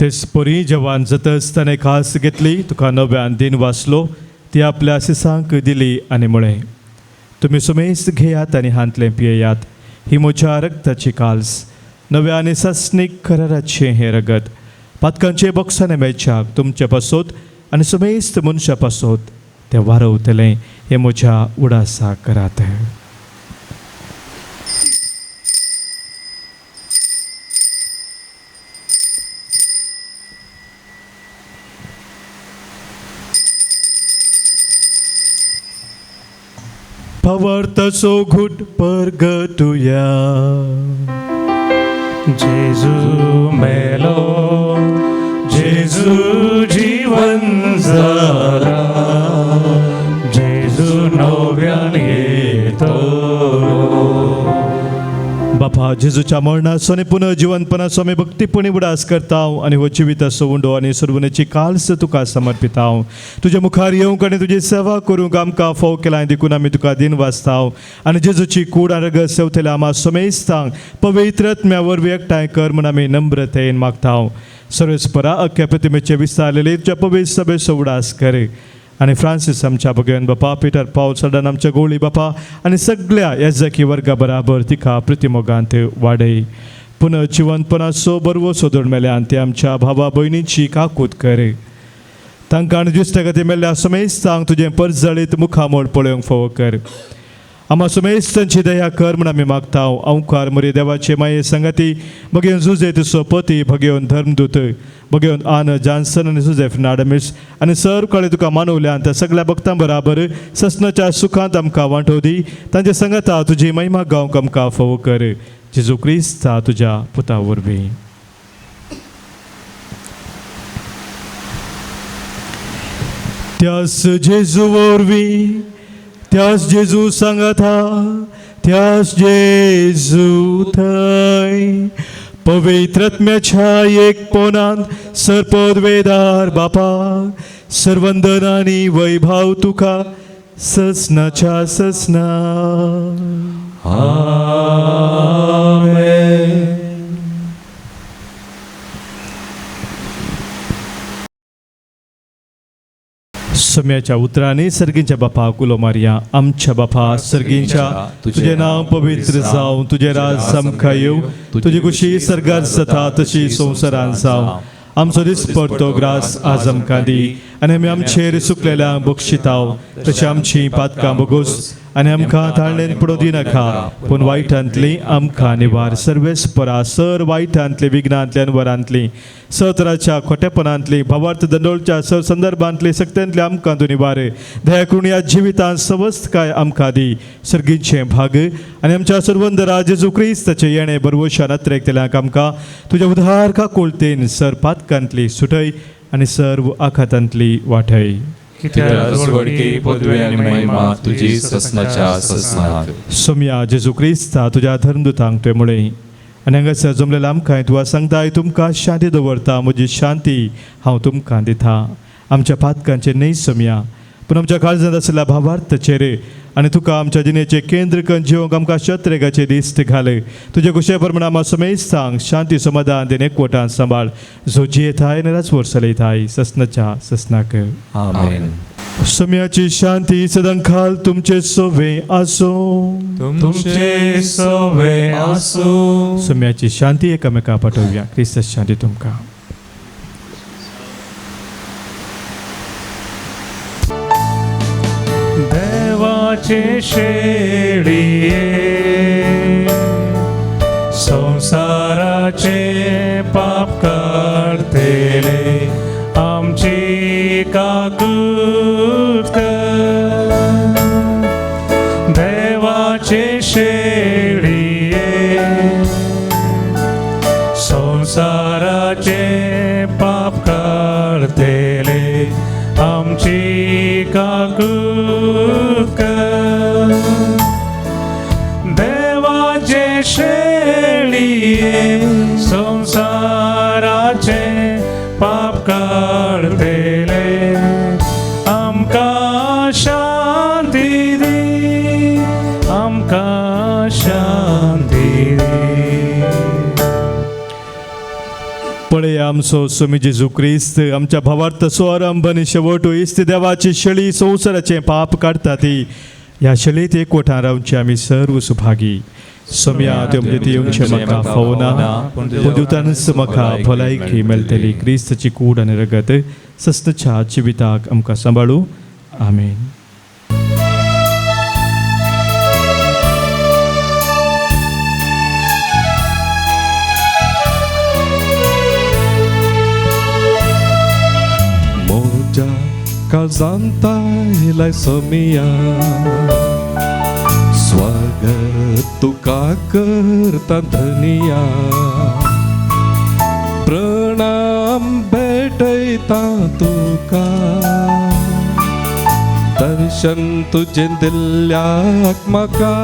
तेच परी जवान जातच ताणें खास घेतली तुका नव्यान दिन वाचलो ती आपल्या शिसांक दिली आनी म्हळें तुमी सुमेस्त घेयात आनी हांतलें पियेयात ही म्हज्या रक्ताची काल्स नव्या आनी सस्नीक कराराचें हें रगत पातकांचे बॉक्साने मेळच्याक तुमच्या पासत आनी सुमेस्त मनशा पासत तें वारवतलें हें म्हज्या उडासा करात पवर्तसो घुट परगटुया जेजू मेलो जेजू जीवन जाला जेजू नव्यान येतो बापा जेजूच्या मरणाचो आनी पुनर्जिवनपणाचो आमी भक्तीपणी उडास करता आनी हो जिविताचो उंडो आनी सर्वनेची काल्स तुका समर्पिता तुज्या मुखार येवंक आनी तुजी सेवा करूंक आमकां फोव केलां देखून आमी तुका दिन वाचता आनी जेजूची कूड आनी रगत सेवतले आमा सोमेस्तांक पवित्रत्म्या वरवीं एकठांय कर म्हूण आमी नम्रतेन मागता सर्वेस्परा अख्ख्या प्रतिमेचे विस्तारलेले तुज्या पवित्र सभेचो उडास कर आनी फ्रांसीस आमच्या भगवान बापा पिटर पावल सडन आमच्या गोळी बापा आनी सगळ्या येजकी वर्गा बराबर तिका प्रतिमोगांत वाडय पुनर्जिवनपणाचो बरवो सोदून मेल्यान ते आमच्या भावा भयणीची काकूत कर तांकां आनी दिश्टे खातीर मेल्ल्या समेस्तांक तुजें परजळीत मुखामोळ पळोवंक फोव कर आमा सुमेस्तांची दया कर म्हूण आमी मागता अवकार मरे देवाचे माये संगती भगेवन जुजे तुजो पती भगेवन धर्मदूत भगेवन आन जॉन्सन आनी जुजेफ नाडमिस आनी सर कळे तुका मानवल्यान त्या सगळ्या भक्तां बराबर ससनाच्या सुखांत आमकां वांटो दी तांचे संगता तुजी महिमा गावंक आमकां फोव कर जेजू क्रिस्ता तुज्या पुता वरवीं त्यास जेजू वरवीं त्यास जेजू सांगता त्यास जेजू थंय पवित्रत्म्याच्या एक पोनांत सरपदवेदार बापा सर्वंदन आनी वैभव तुका ससनाच्या ससना आमेन. सम्याच्या उतरांनी सर्गींच्या बापा कुलो मारिया आमच्या बापा सर्गींच्या तुझे नाव पवित्र जावं तुझे राज सामका येवं तुझी कुशी सर्गात जाता तशी संवसारांत जावं आमचो दिसपडतो ग्रास आज आमकां दी आनी आमी आमचेर सुकलेल्यांक बक्षिताव तशी आमची पातकां बगोस आनी आमकां ताळणेन पडूं दिनाका पूण वायटांतली आमकां निवार. सर्वेस परा सर वायटांतली विघ्नांतल्यान वरांतली सतराच्या खोटेपणांतली भावार्थ दंडोळच्या सर संदर्भांतली सक्त्यांतली आमकां तूं निवार. दया करून ह्या जिवितांत सवस्त काय आमकां दी सर्गींचे भाग आनी आमच्या सर्वंदरा जेजू क्रिस्ताचे येणे बरवशान अत्रेकतल्यांक आमकां तुज्या उदारका कोळतेन सर पातकांतली सुटय आनी सर्व आखातांतली वाटय. कित्याक वडकी पदवी आनी महिमा तुजी ससनाच्या ससनात. सोम्या जेजू क्रिस्ता तुज्या धर्मदुतांक तुवें म्हळें आनी हांगासर जमलेल्या आमकां तुका सांगताय तुमकां शांती दवरता म्हजी शांती हांव तुमकां दिता. आमच्या पातकांचे न्हय सोम्या पूण आमच्या काळजांत आसलेल्या भावार्थाचेर आनी तुका आमच्या जिणेचे केंद्र करून जिवंक आमकां शत्रेगाचे दिश्ट घाल. तुजे कुशे प्रमाणे आमकां समेज सांग शांती समाधान देन एकवटान सांबाळ जो जियेताय आनी राजवट चलयताय ससनाच्या ससनाक. आमेन. सोम्याची शांती सदांखाल तुमचे सोवे आसो. तुमचे सवे आसो. सोम्याची शांती एकामेका पाठवया. क्रिस्ताची शांती तुमकां. देवाचे शेळिये संसाराचे पाप काढतेले आमची काकूत कर. देवाचे शेळिये संसाराचे पाप काढतेले आमची काकूत कर. देवाचे शेळिये संसाराचे पाप काढतेले आमकां शांती दी. आमकां शांती दी. पळय आमचो सोमी जेजू क्रिस्त आमच्या भावार्थ स्वारंभ आनी शेवट इस्त देवाची शेळी संवसाराचें पाप काडटा ती ह्या शेळयेंत एकवटान रावचे आमी सर्व सुभागी. सोम्या त्यो म्हणजे ती येवचे म्हाका फावना पूण दिवतानच म्हाका भलायकी मेळटली. क्रिस्ताची कूड आनी रगत ससनाच्या जिविताक आमकां सांबाळू. आमेन. मोजा काळजांता इलाय सोमिया स्वागत तुका करता धनिया. प्रणाम भेटयता तुका दर्शन तुझे दिल्ल्याक म्हाका.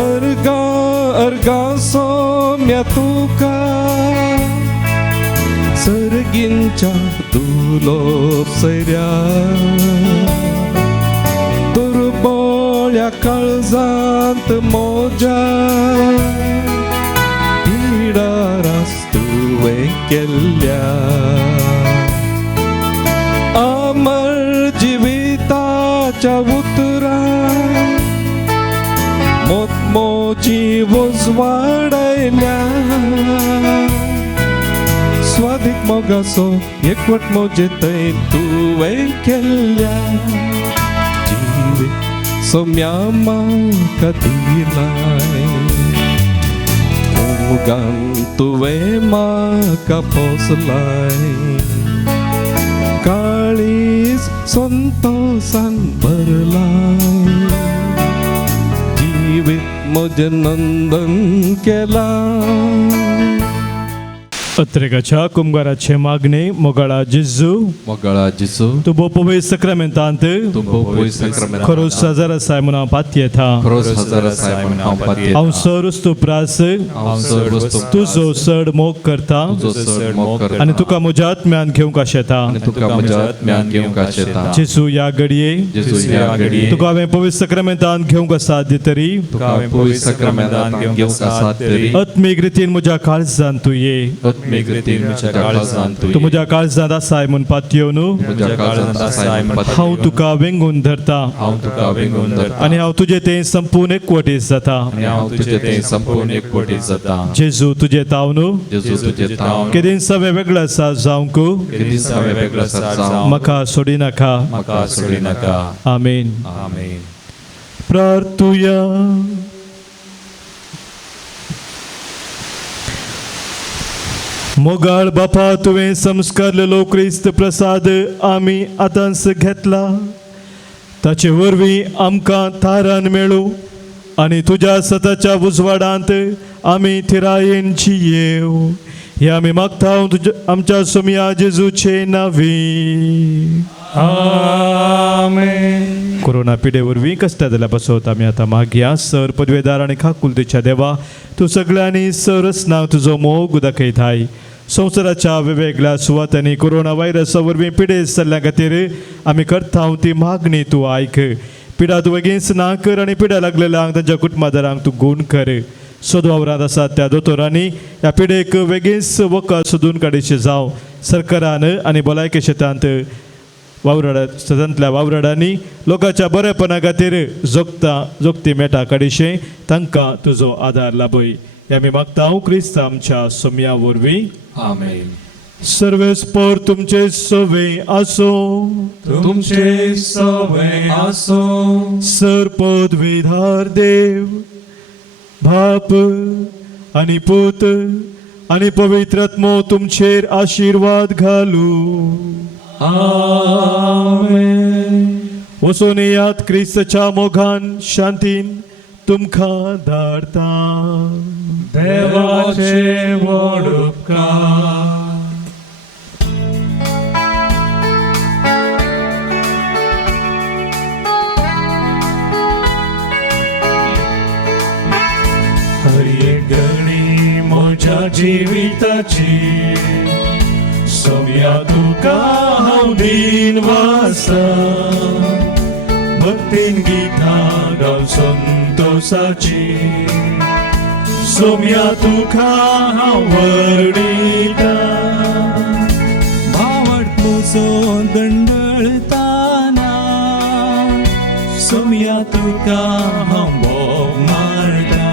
अर्गा अर्गा सोम्या तुका सर्गींच्या दुलोप सैर्या. दुर्बळ्या काळजांत मोजा पिडारास तुवें केल्ल्या. अमर जिविताच्या उतरां मोतमोची वज वाडयल्या. स्वादीक मोगासो एकवट मोजे थंय तुवें केल्ल्या. जिवीत सोम्या म्हाका दिलाय मोगान तुवें म्हाका पोसलाय. काळीज संतोषान भरलाय जिवीत म्हजें नंदन केला. अत्रेगाच्या कुंभाराचे मागणे मोगाळा जेजू मोगाळा जेजू तुबो पवित्र सक्रामेंतांत तुबो पवित्र सक्रामेंतांत खरोच हजार आसाय म्हणून हांव पातयेता. खरोच हजार आसाय म्हणून हांव पातयेता. हांव सर्व स्तोत्रास हांव सर्व स्तोत्रास तुजो चड मोग करता तुजो चड मोग करता. आनी तुका म्हज्या आत्म्यान घेवंक आशेता. आनी तुका म्हज्या आत्म्यान घेवंक आशेता. जेजू ह्या घडये जेजू ह्या घडये तुका हांवें पवित्र सक्रामेंतांत घेवंक साध्य तरी तुका हांवें पवित्र सक्रामेंतांत घेवंक साध्य तरी आत्मीक रितीन म्हज्या काळजांत तूं ये. मेघरीतीन म्हज्या काळजांत तू तुवें म्हज्या काळजांत आसाय म्हूण पातयो न्हू म्हज्या काळजांत आसाय म्हूण हांव तुका वेंगून धरता हांव तुका वेंगून धरता आनी हांव तुजें तें संपूर्ण एकवटीत जाता आनी हांव तुजें तें संपूर्ण एकवटीत जाता जेजू तुजें ताव न्हू जेजू तुजें तावन केदीन सवे वेगळो आसा जावंक केदीस हांवें वेगळो आसा जावं म्हाका सोडी नाका म्हाका सोडी नाका आमेन आमेन प्रार्थुया मोगाळ बापा तुवें संस्कारलेलो क्रिस्त प्रसाद आमी आतांच घेतला ताचे वरवीं आमकां थारान मेळूं आनी तुज्या सताच्या उजवाडांत आमी थिरायेन जियेव हे आमी मागता आमच्या सोमिया जेजूचे नांवी आमेन कोरोना पिडे वरवीं कश्टां जाल्या पासत आमी आतां मागया सर पदवेदार आनी खाकुलतेच्या देवा तूं सगळ्यांनी सरस नांव तुजो मोग दाखयताय संवसाराच्या वेगवेगळ्या सुवातांनी कोरोना व्हायरसा वरवीं पिडेस्त जाल्ल्या खातीर आमी करता ती मागणी तूं आयक पिडा तूं बेगीनच ना कर आनी पिडा लागलेल्यांक तांच्या कुटुंबादारांक तूं गूण कर सोद वावरांत आसात त्या दोतोरांनी ह्या पिडेक बेगीनच वखद सोदून काडीचे जावं सरकारान आनी भलायकी क्षेत्रांत सदांतल्या वावराडांनी लोकांच्या बरेपणा खातीर जोगती मेटा काडीशे तांकां तुजो आदार लाभय हे आमी मागता क्रिस्त आमच्या सोम्या वरवीं आमेन सर्वेस्पर तुमचे सवे आसो तुमचे सवय आसो सर पदवेधार देव बाप आनी पूत आनी पवित्र आत्मो तुमचेर आशिर्वाद घालू आमेन वचून येयात क्रिस्ताच्या मोगान शांतीन तुमकां धाडटा देवाचे व्हड उपकार हर एक घडी म्हज्या जिविताची सोम्या तुका हांव दिनवासा भक्तीन गितां गावन संतोषाची सोम्या तुका हांव वरडिता भावट म्हजो दंडळताना सोम्या तुका हांव भोग मारता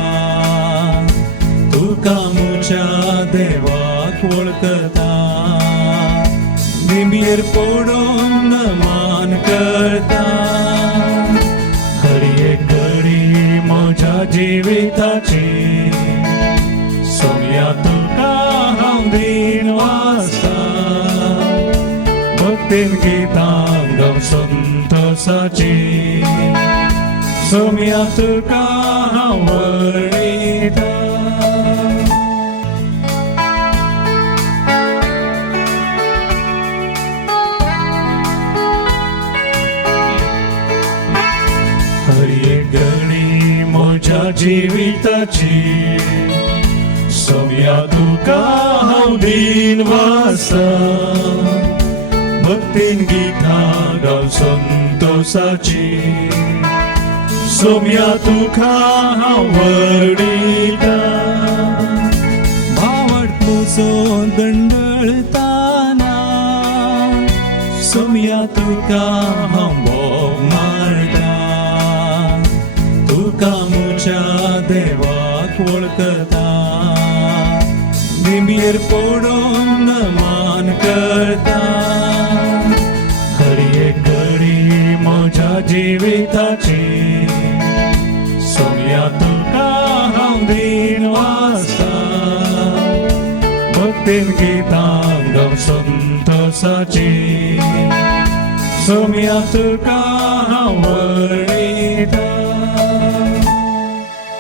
तुका म्हज्या देवाक वळखता निमीर पडून मान करता हर एक घडी म्हज्या जिविताची सोम्या तुका हांव दिनवासा भक्तीन गितां गावन संतोषाची सोम्या तुका हांव वरडिता हर एक घडी म्हज्या जिविताची सोम्या तुका हांव दिनवासा भक्तीन गितां गावन संतोषाची सोम्या तुका हांव वरडिता भावट म्हजो दंडळताना सोम्या तुका हांव भोग मारता तुका म्हज्या देवाक वळखता निमीर पडून मान करता हर एक घडी म्हज्या जिविताची सोम्या तुका हांव दिनवासा भक्तीन गितां गावन संतोषाची सोम्या तुका हांव वरडिता